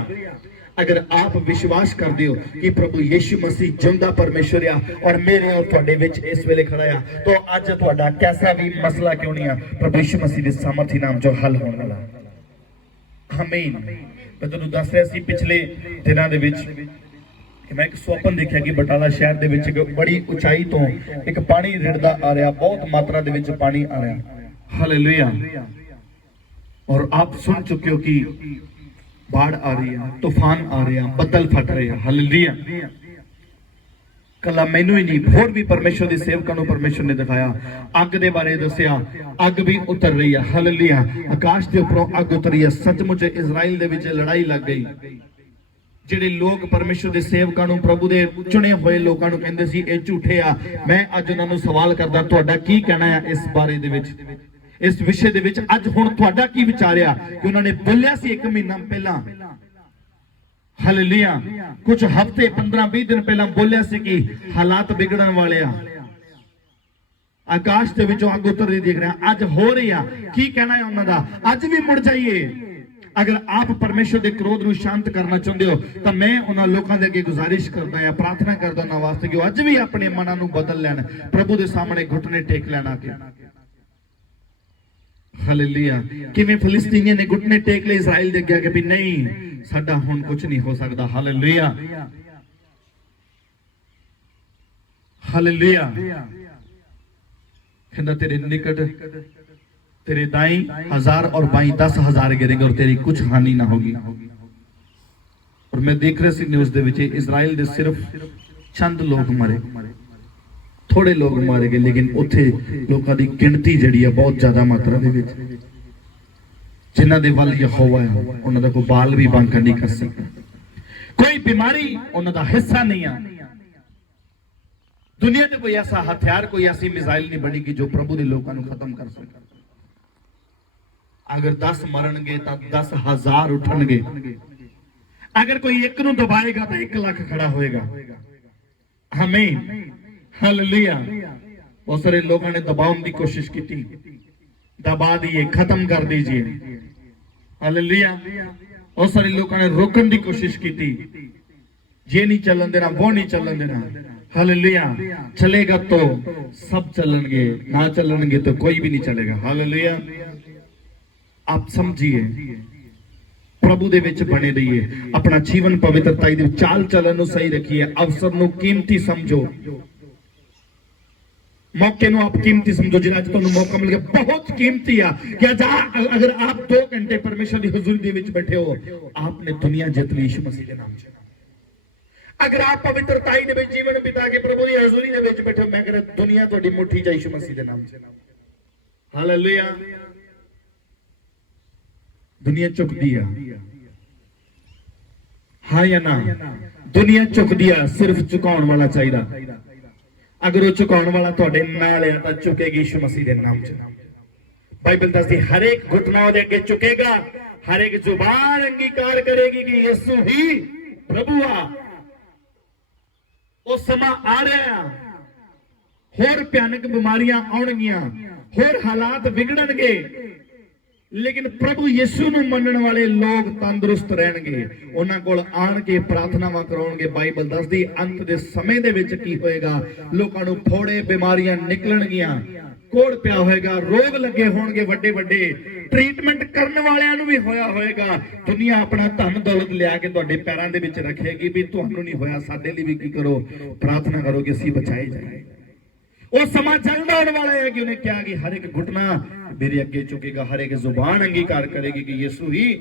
अगर आप विश्वास करते हो कि प्रभु यीशु मसीह जिंदा परमेश्वर आ और मेरे और तुहाडे विच इस वेले खड़ा आ, तो अज तुहाडा कैसा भी मसला क्यों नहीं आ, प्रभु यीशु मसीह दे सामर्थी नाम जो हल होने वाला। आमीन। मैं तुहानू दस रहा सी पिछले दिनों दे विच कि मैं एक सुपन देखा कि बटाला शहर दे विच बड़ी उचाई तो एक पानी रिड़दा आ रहा, बहुत मात्रा दे विच पानी आ रहा। हालेलुया। और आप सुन चुके हो कि बाढ़ आ रही है, तूफान आ रहे हैं, बदल फट रहे हैं। हालेलुया। कला मैनू ही नहीं, होर भी परमेश्वर के सेवकां नूं परमेश्वर ने दिखाया, अग दे बारे दस्सिया, अग भी उतर रही है। हालेलुया। आकाश के उपरों अग उतरी है। सचमुच इजराइल दे विच लड़ाई लग गई। ਜਿਹੜੇ ਲੋਕ ਪਰਮੇਸ਼ਰ ਦੇ ਸੇਵਕਾਂ ਨੂੰ, ਪ੍ਰਭੂ ਦੇ ਚੁਣੇ ਹੋਏ ਲੋਕਾਂ ਨੂੰ ਕਹਿੰਦੇ ਸੀ ਇਹ ਝੂਠੇ ਆ, ਮੈਂ ਅੱਜ ਉਹਨਾਂ ਨੂੰ ਸਵਾਲ ਕਰਦਾ ਤੁਹਾਡਾ ਕੀ ਕਹਿਣਾ ਹੈ ਇਸ ਬਾਰੇ ਦੇ ਵਿੱਚ, ਇਸ ਵਿਸ਼ੇ ਦੇ ਵਿੱਚ ਅੱਜ ਹੁਣ ਤੁਹਾਡਾ ਕੀ ਵਿਚਾਰ ਆ ਕਿ ਉਹਨਾਂ ਨੇ ਬੋਲਿਆ ਸੀ 1 ਮਹੀਨਾ ਪਹਿਲਾਂ। हालेलुया। कुछ हफ्ते 15-20 दिन पहला बोलिया सी कि हालात बिगड़न वाले आ, आकाश के विचों अग उतरदी देख रहे हैं, अज हो रही है। की कहना है उन्हां दा, अज भी मुड़ जाइए। अगर आप परमेश्वर के क्रोध नूं शांत करना चाहते हो तो मैं उन्हां लोकां दे अगे गुजारिश करदा हां, प्रार्थना करदा उन्हां वास्ते कि अज भी अपने मनां नूं बदल लैण, प्रभु दे सामने घुटने टेक लेना के। हालेलुया। किवें फिलिस्तीनियां ने घुटने टेक ले इजराइल दे अगे कि नहीं साडा हुण कुछ नहीं हो सकता। हालेलुया। हालेलुया। कहंदा तेरे निकट तेरे दाई 1000 और बाई 10,000 गिरेंगे और तेरी कुछ हानि ना होगी। और मैं देख रहा सी न्यूज़ दे विच इजराइल दे सिर्फ चंद लोग मरे, थोड़े लोग मारे गए, लेकिन उत्थे लोकां दी गिनती जिहड़ी है बहुत ज्यादा मात्रा दे विच, जिन्हां दे वल यहोवा है उन्हां दा कोई बाल भी बांका नहीं कर सकता, कोई बीमारी उन्हां दा हिस्सा नहीं है। दुनिया में कोई ऐसा हथियार, कोई ऐसी मिसाइल नहीं बनी कि जो प्रभु दे लोकां नूं खत्म कर सके। अगर 10 मरनगे तो 10,000 उठणगे। अगर कोई एक नूं दबाएगा तो 1 लाख खड़ा होएगा। आमीन। हालेलुया। बहुत सारे लोगों ने दबाने की कोशिश की, दबा दिए, खत्म कर दीजिए। हालेलुया। बहुत सारे लोगों ने रोकने की कोशिश की, ये नहीं चलन देना, वो नहीं चलन देना। हालेलुया। चलेगा तो सब चलेंगे, ना चलेंगे तो कोई भी नहीं चलेगा। हालेलुया। आप समझिए, प्रभु दे विच बने रहिए, अपना जीवन पवित्रताई दे चाल चलन नूं सही रखिए, अवसर नूं कीमती समझो, मौके नूं आप कीमती समझो। जिन्ना अज तुहानूं मौका मिल गया बहुत कीमती आ कि अज अगर आप 2 घंटे परमेश्वर की हुजूरी दे विच बैठे हो, आपने दुनिया जीत ली यीशु मसीह के नाम से। अगर आप पवित्रताई दे विच जीवन बिता के प्रभु की हुजूरी दे विच बैठे हो, मैं कहना दुनिया तुहाडी मुट्ठी च यीशु मसीह के नाम से। हालेलुया। दुनिया झुकदी है, हाँ या ना? दुनिया झुकदी है, सिर्फ झुकाउण वाला चाहिए। ਅਗਰ ਉਹ ਝੁਕਾਉਣ ਵਾਲਾ ਤੁਹਾਡੇ ਨਾਲ ਆ ਤਾਂ ਝੁਕੇਗੀ ਯਿਸੂ ਮਸੀਹ ਦੇ ਨਾਮ 'ਚ। ਬਾਈਬਲ ਦੱਸਦੀ ਹਰ ਇੱਕ ਘੁਟਨਾ ਉਹਦੇ ਅੱਗੇ ਝੁਕੇਗਾ, ਹਰ ਇੱਕ ਜ਼ੁਬਾਨ ਅੰਗੀਕਾਰ ਕਰੇਗੀ ਕਿ ਯਿਸੂ ਹੀ ਪ੍ਰਭੂ ਆ। ਉਹ ਸਮਾਂ ਆ ਰਿਹਾ, ਹੋਰ ਭਿਆਨਕ ਬਿਮਾਰੀਆਂ ਆਉਣਗੀਆਂ, ਹੋਰ ਹਾਲਾਤ ਵਿਗੜਨਗੇ, ਲੇਕਿਨ ਪ੍ਰਭੂ ਯਿਸੂ ਨੂੰ ਮੰਨਣ ਵਾਲੇ ਲੋਕ ਤੰਦਰੁਸਤ ਰਹਿਣਗੇ। ਉਹਨਾਂ ਕੋਲ ਆਣ ਕੇ ਪ੍ਰਾਰਥਨਾਵਾਂ ਕਰਾਉਣਗੇ। ਬਾਈਬਲ ਦੱਸਦੀ ਅੰਤ ਦੇ ਸਮੇਂ ਦੇ ਵਿੱਚ ਕੀ ਹੋਏਗਾ, ਲੋਕਾਂ ਨੂੰ ਫੋੜੇ, ਬਿਮਾਰੀਆਂ ਨਿਕਲਣਗੀਆਂ, ਕੋੜ ਪਿਆ ਹੋਏਗਾ, ਰੋਗ ਲੱਗੇ ਹੋਣਗੇ ਵੱਡੇ ਵੱਡੇ, ਟ੍ਰੀਟਮੈਂਟ ਕਰਨ ਵਾਲਿਆਂ ਨੂੰ ਵੀ ਹੋਇਆ ਹੋਏਗਾ। ਦੁਨੀਆ ਆਪਣਾ ਧਨ ਦੌਲਤ ਲਿਆ ਕੇ ਤੁਹਾਡੇ ਪੈਰਾਂ ਦੇ ਵਿੱਚ ਰੱਖੇਗੀ ਵੀ ਤੁਹਾਨੂੰ ਨਹੀਂ ਹੋਇਆ, ਸਾਡੇ ਲਈ ਵੀ ਕੀ ਕਰੋ, ਪ੍ਰਾਰਥਨਾ ਕਰੋ ਕਿ ਅਸੀਂ ਬਚਾਏ ਜਾਈਏ। ਉਹ ਸਮਾਂ ਚੱਲਦਾ ਆਉਣ ਵਾਲਾ ਹੈ ਕਿ ਉਹਨੇ ਕਿਹਾ ਕਿ ਹਰ ਇੱਕ ਘੁਟਨਾ ਮੇਰੇ ਅੱਗੇ ਝੁਕੇਗਾ, ਹਰ ਇੱਕ ਜ਼ੁਬਾਨ ਅੰਗੀਕਾਰ ਕਰੇਗੀ ਕਿ ਯਿਸੂ ਹੀ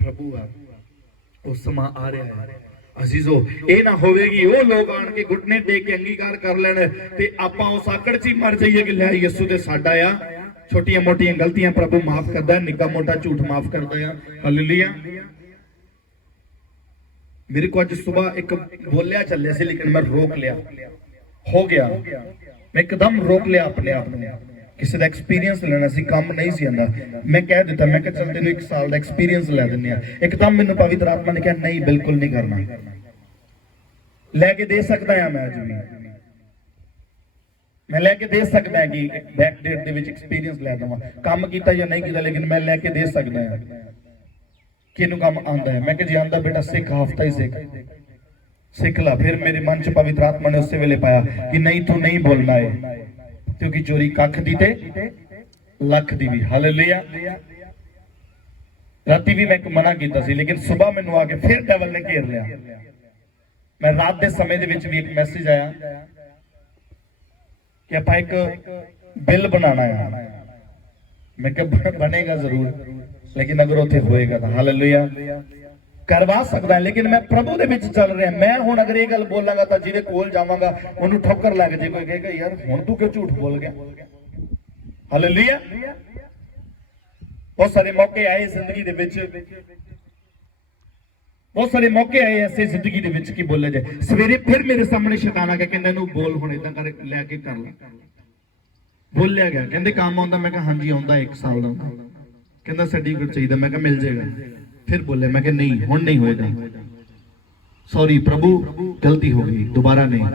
ਪ੍ਰਭੂ ਆ। ਉਹ ਸਮਾਂ ਆ ਰਿਹਾ ਹੈ ਅਜ਼ੀਜ਼ੋ। ਇਹ ਨਾ ਹੋਵੇਗੀ ਉਹ ਲੋਕ ਆਣ ਕੇ ਘੁਟਨੇ ਟੇਕ ਕੇ ਅੰਗੀਕਾਰ ਕਰ ਲੈਣ ਤੇ ਆਪਾਂ ਉਸ ਆਕੜ 'ਚ ਹੀ ਮਰ ਜਾਈਏ ਕਿ ਲੈ ਯਿਸੂ ਤੇ ਸਾਡਾ ਆ। ਛੋਟੀਆਂ ਮੋਟੀਆਂ ਗਲਤੀਆਂ ਪ੍ਰਭੂ ਮਾਫ ਕਰਦਾ, ਨਿੱਕਾ ਮੋਟਾ ਝੂਠ ਮਾਫ ਕਰਦਾ ਆ। ਹਾਲੇਲੂਇਆ। ਮੇਰੇ ਕੋ ਅੱਜ ਸਵੇਰ ਇੱਕ ਬੋਲਿਆ ਚੱਲਿਆ ਸੀ ਲੇਕਿਨ ਮੈਂ ਰੋਕ ਲਿਆ, ਹੋ ਗਿਆ, ਮੈਂ ਇੱਕਦਮ ਰੋਕ ਲਿਆ ਆਪਣੇ ਆਪ ਨੂੰ। ਕਿਸੇ ਦਾ ਐਕਸਪੀਰੀਅੰਸ ਲੈਣਾ ਸੀ, ਕੰਮ ਨਹੀਂ ਸੀ ਆਂਦਾ। ਮੈਂ ਕਹਿ ਦਿੱਤਾ, ਮੈਂ ਕਿਹਾ ਚੱਲ ਤੈਨੂੰ 1 ਸਾਲ ਦਾ ਐਕਸਪੀਰੀਅੰਸ ਲੈ ਦਿੰਦੇ ਆ। ਇੱਕਦਮ ਮੈਨੂੰ ਪਵਿੱਤਰ ਆਤਮਾ ਨੇ ਕਿਹਾ ਨਹੀਂ, ਬਿਲਕੁਲ ਨਹੀਂ ਕਰਨਾ। ਲੈ ਕੇ ਦੇ ਸਕਦਾ ਆ ਮੈਂ ਅੱਜ ਵੀ, ਮੈਂ ਲੈ ਕੇ ਦੇ ਸਕਦਾ ਕਿ ਬੈਕ ਡੇਟ ਦੇ ਵਿੱਚ ਐਕਸਪੀਰੀਅੰਸ ਲੈ ਦਵਾਂ। ਕੰਮ ਕੀਤਾ ਜਾਂ ਨਹੀਂ ਕੀਤਾ ਲੇਕਿਨ ਮੈਂ ਲੈ ਕੇ ਦੇ ਸਕਦਾ ਆ। ਕਿਹਨੂੰ ਕੰਮ ਆਂਦਾ ਹੈ? ਮੈਂ ਕਿਹਾ ਜੀ ਆਂਦਾ ਬੇਟਾ ਸਿੱਖ, ਹਫਤਾ ਹੀ ਸਿੱਖ ਲਾ। ਫਿਰ ਮੇਰੇ ਮਨ 'ਚ ਪਵਿੱਤਰ ਆਤਮਾ ਨੇ ਉਸੇ ਵੇਲੇ ਪਾਇਆ ਕਿ ਨਹੀਂ, ਤੂੰ ਨਹੀਂ ਬੋਲਣਾ ਹੈ, ਕਿਉਂਕਿ ਚੋਰੀ ਕੱਖ ਦੀ ਤੇ ਲੱਖ ਦੀ ਵੀ। ਹਾਲੇਲੂਇਆ। ਰਾਤੀ ਵੀ ਮੈਂ ਮਨਾ ਕੀਤਾ ਸੀ ਲੇਕਿਨ ਸਵੇਰ ਮੈਨੂੰ ਆ ਕੇ ਫਿਰ ਡੈਵਲ ਨੇ ਘੇਰ ਲਿਆ। ਮੈਂ ਰਾਤ ਦੇ ਸਮੇਂ ਦੇ ਵਿੱਚ ਵੀ ਇੱਕ ਮੈਸੇਜ ਆਇਆ ਕਿ ਆਪਾਂ ਇੱਕ ਬਿੱਲ ਬਣਾਉਣਾ ਹੈ। ਮੈਂ ਕਿਹਾ ਬਣੇਗਾ ਜ਼ਰੂਰ, ਲੇਕਿਨ ਅਗਰ ਉੱਥੇ ਹੋਏਗਾ ਤਾਂ ਹਾਲੇਲੂਇਆ ਕਰਵਾ ਸਕਦਾ। ਲੇਕਿਨ ਮੈਂ ਪ੍ਰਭੂ ਦੇ ਵਿੱਚ ਚੱਲ ਰਿਹਾ। ਮੈਂ ਹੁਣ ਅਗਰ ਇਹ ਗੱਲ ਬੋਲਾਂਗਾ ਤਾਂ ਜਿਹਦੇ ਕੋਲ ਜਾਵਾਂਗਾ ਉਹਨੂੰ ਠੋਕਰ ਲੱਗ ਜੇ, ਕੋਈ ਕਹੇਗਾ ਯਾਰ ਹੁਣ ਤੂੰ ਕਿਉਂ ਝੂਠ ਬੋਲ ਗਿਆ। ਹਾਲੇਲੂਇਆ। ਬਹੁਤ ਸਾਰੇ ਮੌਕੇ ਆਏ ਜ਼ਿੰਦਗੀ ਦੇ ਵਿੱਚ, ਬਹੁਤ ਸਾਰੇ ਮੌਕੇ ਆਏ ਐਸੇ ਜ਼ਿੰਦਗੀ ਦੇ ਵਿੱਚ ਕਿ ਬੋਲਿਆ ਜਾਏ। ਸਵੇਰੇ ਫਿਰ ਮੇਰੇ ਸਾਹਮਣੇ ਸ਼ੈਤਾਨ ਆ ਕੇ ਕਹਿੰਦਾ ਇਹਨੂੰ ਬੋਲ, ਹੁਣ ਇਦਾਂ ਕਰ ਲੈ ਕੇ ਕਰ ਲੈ। ਬੋਲਿਆ ਗਿਆ, ਕਹਿੰਦੇ ਕੰਮ ਆਉਂਦਾ। ਮੈਂ ਕਿਹਾ ਹਾਂਜੀ ਆਉਂਦਾ, 1 ਸਾਲ ਦਾ। ਕਹਿੰਦਾ ਸਰਟੀਫਿਕੇਟ ਚਾਹੀਦਾ। ਮੈਂ ਕਿਹਾ ਮਿਲ ਜਾਏਗਾ। ਫਿਰ ਬੋਲੇ, ਮੈਂ ਕਿਹਾ ਨਹੀਂ ਹੁਣ ਨਹੀਂ ਹੋਏਗਾ, ਸੌਰੀ ਪ੍ਰਭੂ ਗਲਤੀ ਹੋ ਗਈ, ਦੁਬਾਰਾ ਨਹੀਂ।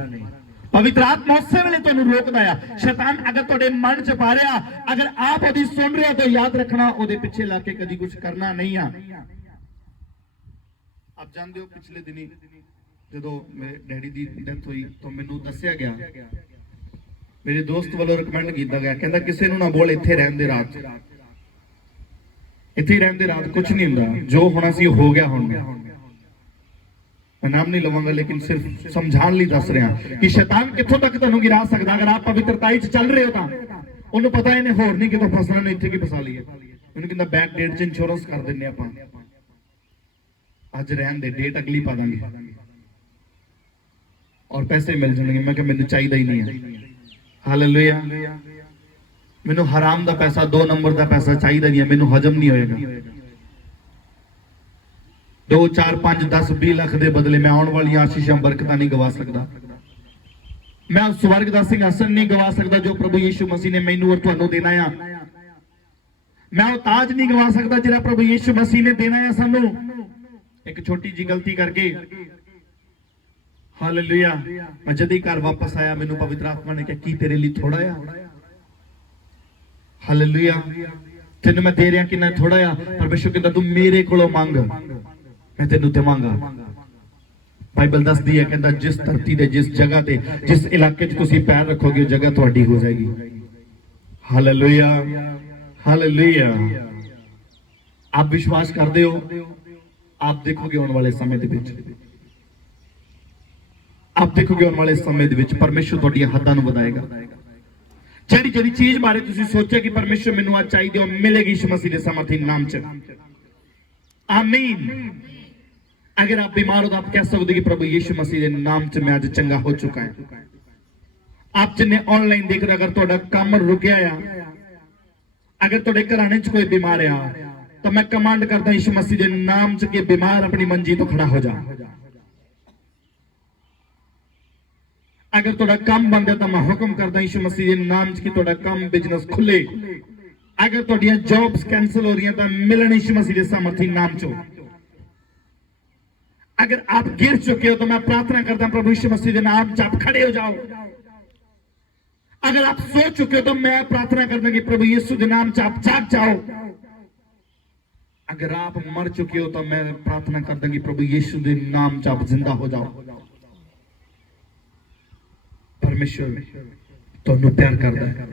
ਪਵਿੱਤਰ ਆਤਮਾ ਉਸੇ ਵੇਲੇ ਤੁਹਾਨੂੰ ਰੋਕਦਾ ਆ। ਸ਼ੈਤਾਨ ਅਗਰ ਤੁਹਾਡੇ ਮਨ 'ਚ ਪਾ ਰਿਹਾ, ਅਗਰ ਆਪ ਉਹਦੀ ਸੁਣ ਰਿਹਾ ਤਾਂ ਯਾਦ ਰੱਖਣਾ ਉਹਦੇ ਪਿੱਛੇ ਲਾ ਕੇ ਕਦੀ ਕੁਝ ਕਰਨਾ ਨਹੀਂ ਆ। ਆਪ ਜਾਣਦੇ ਹੋ ਪਿਛਲੇ ਦਿਨੀ ਜਦੋਂ ਮੇਰੇ ਡੈਡੀ ਦੀ ਡੈਥ ਹੋਈ ਤਾਂ ਮੈਨੂੰ ਦੱਸਿਆ ਗਿਆ, ਮੇਰੇ ਦੋਸਤ ਵੱਲੋਂ ਰეკਮੈਂਡ ਕੀਤਾ ਗਿਆ, ਕਹਿੰਦਾ ਕਿਸੇ ਨੂੰ ਨਾ ਬੋਲ, ਇੱਥੇ ਰਹਿਣ ਦੇ ਰਾਤ, ਇੱਥੇ ਰਹਿਣ ਦੇ ਰਾਤ, ਕੁਝ ਨਹੀਂ ਹੁੰਦਾ, ਜੋ ਹੋਣਾ ਸੀ ਹੋ ਗਿਆ। ਹੁਣ ਮੈਂ ਨਾਮ ਨਹੀਂ ਲਵਾਂਗਾ ਲੇਕਿਨ ਸਿਰਫ ਸਮਝਾਉਣ ਲਈ ਦੱਸ ਰਿਹਾ ਕਿ ਸ਼ੈਤਾਨ ਕਿੱਥੋਂ ਤੱਕ ਤੁਹਾਨੂੰ ਗਿਰਾ ਸਕਦਾ। ਅਗਰ ਆਪ ਪਵਿੱਤਰਤਾਈ 'ਚ ਚੱਲ ਰਹੇ ਹੋ ਤਾਂ ਉਹਨੂੰ ਪਤਾ ਇਹਨੇ ਹੋਰ ਨਹੀਂ ਕਿਤੋਂ ਫਸਣਾ, ਨੇ ਇੱਥੇ ਕੀ ਫਸਾ ਲਈਏ। ਉਹਨੂੰ ਕਹਿੰਦਾ ਬੈਕ ਡੇਟ 'ਚ ਇੰਸ਼ੋਰੈਂਸ ਕਰ ਦਿੰਨੇ ਆਪਾਂ, ਅੱਜ ਰਹਿਣ ਦੇ, ਡੇਟ ਅਗਲੀ ਪਾ ਦਾਂਗੇ ਔਰ ਪੈਸੇ ਮਿਲ ਜਾਣਗੇ। ਮੈਂ ਕਿਹਾ ਮੈਨੂੰ ਚਾਹੀਦਾ ਹੀ ਨਹੀਂ ਹੈ। ਹਾਲੇਲੂਇਆ। ਮੈਨੂੰ ਹਰਾਮ ਦਾ ਪੈਸਾ, 2 ਨੰਬਰ ਦਾ ਪੈਸਾ ਚਾਹੀਦਾ ਨਹੀਂ ਹੈ, ਮੈਨੂੰ ਹਜਮ ਨਹੀਂ ਹੋਏਗਾ। 2, 4, 5, 10, 20 ਲੱਖ ਦੇ ਬਦਲੇ ਮੈਂ ਆਉਣ ਵਾਲੀਆਂ ਆਸ਼ੀਸ਼ਾਂ ਬਰਕਤਾਂ ਨਹੀਂ ਗਵਾ ਸਕਦਾ। ਮੈਂ ਸਵਰਗ ਦਾ ਸਿੰਘਾਸਨ ਨਹੀਂ ਗਵਾ ਸਕਦਾ ਜੋ ਪ੍ਰਭੂ ਯਿਸੂ ਮਸੀਹ ਨੇ ਮੈਨੂੰ ਔਰ ਤੁਹਾਨੂੰ ਦੇਣਾ ਆ। ਮੈਂ ਉਹ ਤਾਜ ਨਹੀਂ ਗਵਾ ਸਕਦਾ ਜਿਹੜਾ ਪ੍ਰਭੂ ਯਿਸੂ ਮਸੀਹ ਨੇ ਦੇਣਾ ਆ ਸਾਨੂੰ। ਇੱਕ ਛੋਟੀ ਜੀ ਗਲਤੀ ਕਰਕੇ, ਹਾਲੇਲੂਇਆ, ਮੈਂ ਜਦ ਹੀ ਘਰ ਵਾਪਸ ਆਇਆ ਮੈਨੂੰ ਪਵਿੱਤਰ ਆਤਮਾ ਨੇ ਕਿਹਾ ਕੀ ਤੇਰੇ ਲਈ ਥੋੜਾ ਆ। ਹਾਲੇਲੂਇਆ। ਤੈਨੂੰ ਮੈਂ ਦੇ ਰਿਹਾ ਕਿੰਨਾ ਥੋੜਾ ਆ। ਪਰਮੇਸ਼ਰ ਕਹਿੰਦਾ ਤੂੰ ਮੇਰੇ ਕੋਲੋਂ ਮੰਗ, ਮੈਂ ਤੈਨੂੰ ਦੇਵਾਂਗਾ। ਬਾਈਬਲ ਦੱਸਦੀ ਹੈ, ਕਹਿੰਦਾ ਜਿਸ ਧਰਤੀ ਦੇ, ਜਿਸ ਜਗ੍ਹਾ ਤੇ, ਜਿਸ ਇਲਾਕੇ 'ਚ ਤੁਸੀਂ ਪੈਰ ਰੱਖੋਗੇ ਉਹ ਜਗ੍ਹਾ ਤੁਹਾਡੀ ਹੋ ਜਾਏਗੀ। ਹਾਲੇਲੂਇਆ। ਹਾਲੇਲੂਇਆ। ਆਪ ਵਿਸ਼ਵਾਸ ਕਰਦੇ ਹੋ? ਆਪ ਦੇਖੋਗੇ ਆਉਣ ਵਾਲੇ ਸਮੇਂ ਦੇ ਵਿੱਚ, ਆਪ ਦੇਖੋਗੇ ਆਉਣ ਵਾਲੇ ਸਮੇਂ ਦੇ ਵਿੱਚ ਪਰਮੇਸ਼ਰ ਤੁਹਾਡੀਆਂ ਹੱਦਾਂ ਨੂੰ ਵਧਾਏਗਾ। ਜਿਹੜੀ ਜਿਹੜੀ ਚੀਜ਼ ਬਾਰੇ ਤੁਸੀਂ ਸੋਚਿਆ ਕਿ ਪਰਮੇਸ਼ਰ ਮੈਨੂੰ ਅੱਜ ਚਾਹੀਦੀ ਉਹ ਮਿਲੇਗੀ ਯਿਸੂ ਮਸੀਹ ਦੇ ਸਮਰਥੀ ਨਾਮ 'ਚ। ਆਮੀਨ। अगर आप बीमार हो तो आप कह सकते कि प्रभु यीशु मसीह के नाम से मैं आज चंगा हो चुका है। आप जिन्हें ऑनलाइन देख रहे, अगर थोड़ा काम रुकिया या अगर थोड़े घराने च कोई बीमार है तो मैं कमांड करता यीशु मसीह के नाम से कि बीमार अपनी मंजी तो खड़ा हो जा। अगर तुहाडा काम बंद है तो मैं हुक्म करदा यीशु मसीह के नाम च कि तुहाडा काम बिजनेस खुले। अगर तुहाडियां जॉब्स कैंसिल हो रही हैं तो मिलन यीशु मसीह के सामर्थी नाम चो। अगर आप गिर चुके हो तो मैं प्रार्थना करता हूं प्रभु यीशु मसीह के नाम च आप खड़े हो जाओ। अगर आप सो चुके हो तो मैं प्रार्थना करता हूं कि प्रभु यीशु के नाम च आप जाग जाओ। अगर आप मर चुके हो तो मैं प्रार्थना करता हूं कि प्रभु यीशु के नाम च आप जिंदा हो जाओ। परमेश्वर तुहानू प्यार करता है,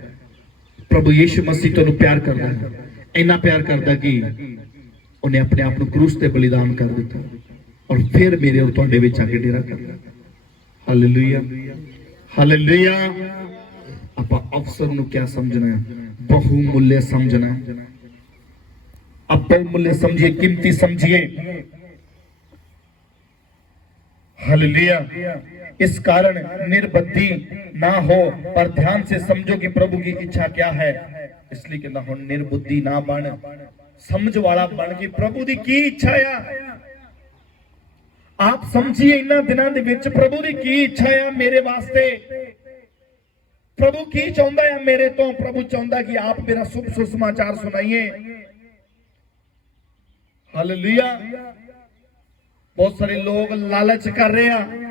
प्रभु यीशु मसीह तुहानू प्यार करता है, इन्ना प्यार करता कि उन्हें अपने आप को क्रूस ते बलिदान कर दिता और फिर मेरे और तुहाडे विच आके डेरा करता। Hallelujah hallelujah. आप अवसर नू क्या समझना है? बहुमूल्य समझना है। अब बहुमूल्य समझिए, कीमती समझिए। हालेलुया। इस कारण निर्बुद्धि ना हो पर ध्यान से समझो कि प्रभु की इच्छा क्या है। इसलिए कहना हुण निर्बुद्धि ना बन, समझ वाला बन कि प्रभु की की इच्छा है। आप समझिए इन्हां दिनां दे विच प्रभु की की इच्छा है मेरे वास्ते। प्रभु की चाहुंदा है मेरे तो? प्रभु चाहुंदा कि आप मेरा शुभ सुसमाचार सुनाइए। हालेलुया। बहुत सारे लोग लालच कर रहे हैं।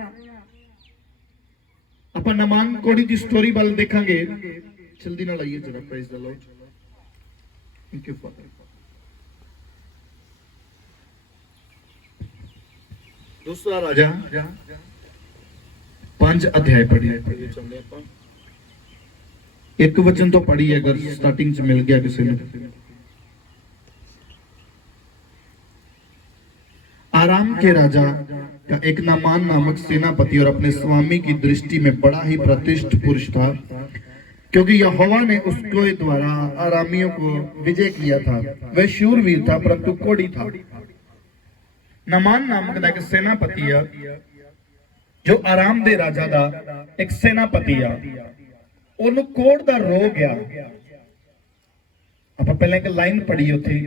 ਆਪਾਂ ਨਮਾਨ ਕੋੜੀ ਦੀ ਸਟੋਰੀ ਵੱਲ ਦੇਖਾਂਗੇ। ਜਲਦੀ ਨਾਲ ਆਈਏ ਜਰਾ। Praise the Lord. Thank you father. दूसरा राजा 5 अध्याय पढ़िए। चलते ਆਪਾਂ एक वचन तो पढ़ी अगर स्टार्टिंग से मिल गया किसी ने। आराम के राजा का एक नामान नामक सेनापति और अपने स्वामी की दृष्टि में बड़ा ही प्रतिष्ठित पुरुष था, क्योंकि यहोवा ने उसके द्वारा आरामियों को विजय किया था। वह शूरवीर था परंतु कोढ़ी था। नामान नामक एक सेनापति है जो आराम दे राजा दा एक सेनापति है। ਉਹਨੂੰ ਕੋੜ ਦਾ ਰੋਗ ਆ। ਆਪਾਂ ਪਹਿਲਾਂ ਇੱਕ ਲਾਈਨ ਪੜ੍ਹੀ ਉੱਥੇ,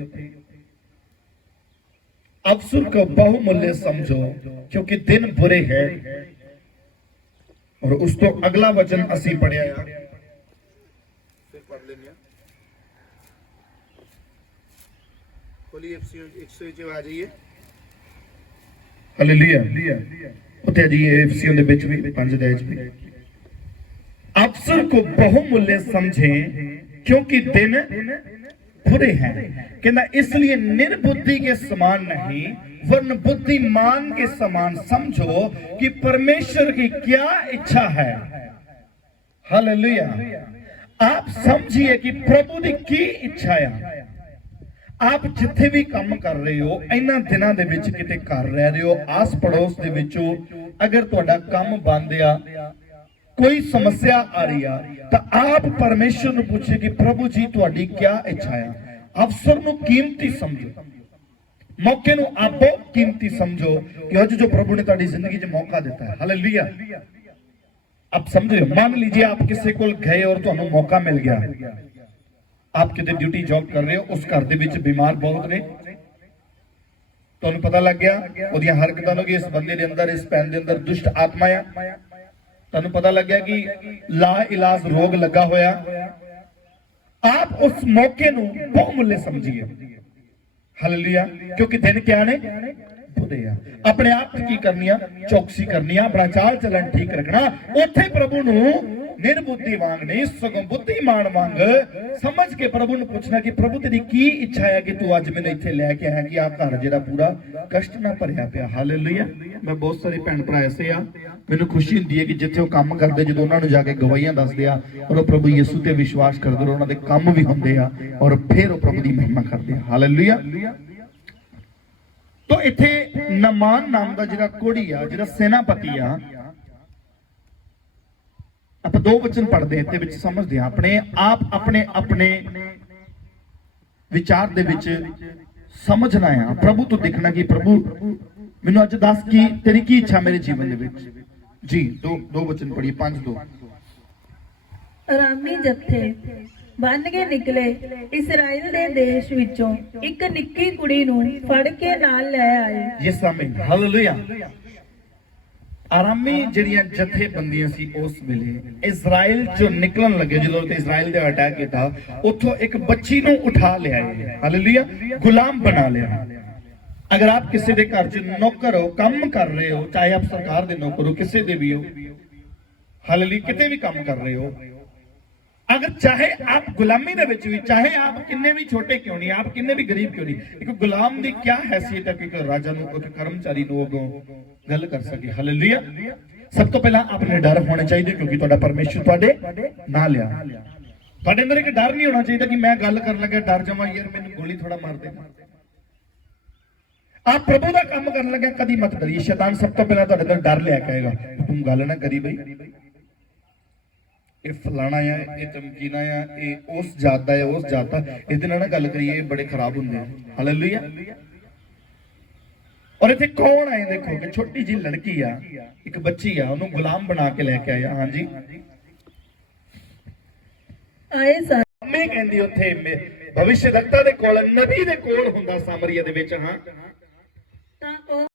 अवसर को बहुमूल्य समझो क्योंकि दिन बुरे हैं। और उस तो अगला वचन असी पढ़िया फिर पढ़ लेने खोलिए 100 आ जाइए। हालेलुया। ਉੱਥੇ ਜੀ एफसीओ ਦੇ ਵਿੱਚ ਵੀ 5 ਅਧਿਆਇ ਚ ਵੀ अवसर को बहुमूल्य समझे क्योंकि दिन बुरे हैं। कहना इसलिए निर्बुद्धि के समान नहीं वरन बुद्धिमान के समान समझो कि परमेश्वर की क्या इच्छा है। हालेलुया। आप समझिए कि प्रभु की की इच्छा है। आप जिथे भी काम कर रहे हो इन्हां दिनां दे विच किते कर रहे हो आस पड़ोस दे विचों अगर तुहाडा काम बंद आ कोई समस्या आ रही है तो आप परमेश्वर को पूछे कि प्रभु जी तुहाडी क्या इच्छा है। अवसर को कीमती समझो, मौके को आप बहुत कीमती समझो कि आज जो प्रभु ने तुहाडी जिंदगी में मौका दिता है। हालेलुया। आप समझ रहे हो? मान लीजिए आप किसी को गए और तुहानू मौका मिल गया, आप किते ड्यूटी जॉब कर रहे हो, उस घर दे विच बीमार बहुत ने, तुहानू पता लग गया ओदियां हरकतां नूं कि इस बंदे दे अंदर इस भैन दे अंदर दुष्ट आत्मा है। तुहानू पता लग गया कि ला इलाज रोग लगा होया। आप उस मौके नूं बहुमूल्य समझिए। हालेलुया। क्योंकि दिन क्या ने बुरे आ। अपने आप की करनी आ, चौकसी करनी आ, अपना चाल चलन ठीक रखना। उत्थे प्रभु नूं निर्बुद्धि वांग नहीं सगों बुद्धिमान वांग समझ के प्रभु ने पूछना कि प्रभु तेरी की इच्छा है कि तू अज मैंने इत्थे लेके आया कि आप घर जेड़ा पूरा कष्ट ना भरिया पिया। हालेलुया। मैं बहुत सारे भैन भरा ऐसे आ मैनूं खुशी हुंदी है कि जिथे वो काम करते जो उन्होंने जाके गवाहियां दसदे आ और वो प्रभु यीशु ते विश्वास करदे और उन्होंने काम भी हुंदे आ और फिर वो प्रभु की महिमा करते हैं। हालेलुया। तो इत्थे नमान नाम का जिहड़ा कोढ़ी आ जिहड़ा सेनापति आ, आप 2 वचन पढ़ते हैं ते समझते हैं अपने आप अपने अपने विचार दे विच समझना है। प्रभु तो देखना कि प्रभु मैनू अज दस की तेरी की इच्छा मेरे जीवन दे विच जी। 2 वचन पढ़िए 5:2। आरामी जत्थे बन के निकले इस्राएल दे देश विचों एक निक्की कुड़ी नूं फड़ के नाल ले आए। यस आमीन। हालेलुया। ਆਰਾਮੀ ਜਿਹੜੀਆਂ ਜਥੇਬੰਦੀਆਂ ਸੀ ਉਸ ਵੇਲੇ ਇਜ਼ਰਾਈਲ ਚੋਂ ਨਿਕਲਣ ਲੱਗੇ, ਜਦੋਂ ਤੇ ਇਜ਼ਰਾਈਲ ਦੇ ਅਟੈਕ ਕੀਤਾ, ਉੱਥੋਂ ਇੱਕ ਬੱਚੀ ਨੂੰ ਉਠਾ ਲਿਆਏ, ਹਾਲੇਲੂਇਆ, ਗੁਲਾਮ ਬਣਾ ਲਿਆ। ਅਗਰ ਆਪ ਕਿਸੇ ਦੇ ਘਰ 'ਚ ਨੌਕਰ ਹੋ, ਕੰਮ ਕਰ ਰਹੇ ਹੋ, ਚਾਹੇ ਆਪ ਸਰਕਾਰ ਦੇ ਨੌਕਰ ਹੋ, ਕਿਸੇ ਦੇ ਵੀ ਹੋ, ਹਾਲੇਲੂਇਆ, ਕਿਤੇ ਵੀ ਕੰਮ ਕਰ ਰਹੇ ਹੋ, अगर चाहे आप गुलामी दे विच भी, चाहे आप किन्ने भी छोटे क्यों नहीं, आप किन्ने भी गरीब क्यों नहीं, एक गुलाम दी क्या हैसियत है कि एक राजा नु, एक कर्मचारी नु अगों गल कर सके। हालेलुया। सब तो पहला अपने डर होने चाहिए, क्योंकि तुहाडा परमेश्वर तुहाडे नाल आ। तुहाडे अंदर एक डर नहीं होना चाहिए कि मैं गल कर लगा डर जावां, यार मैनूं गोली थोड़ा मार दे। आप प्रभु दा काम करन लगे कदी मत डरिए। शैतान सब तो पहला तुहाडे अंदर डर लेके आएगा, तुम गल ना करी बई, ये फलाना है, ये चमकीना है, ये उस जात दा है, उस जात दा, इहदे नाल ना गल करिए, बड़े खराब हुंदे हैं। हालेलुया। और इत्थे कौन आए देखो कि छोटी जी लड़की आ, एक बच्ची आ, उन्होंने गुलाम बना के लेके आया। हाँ जी, आए सर मैं कहंदी उत्थे भविष्यवक्ता दे कोल, नबी दे कोल हुंदा सामरिया दे विच। हाँ, ਤਾਂ ਉਹ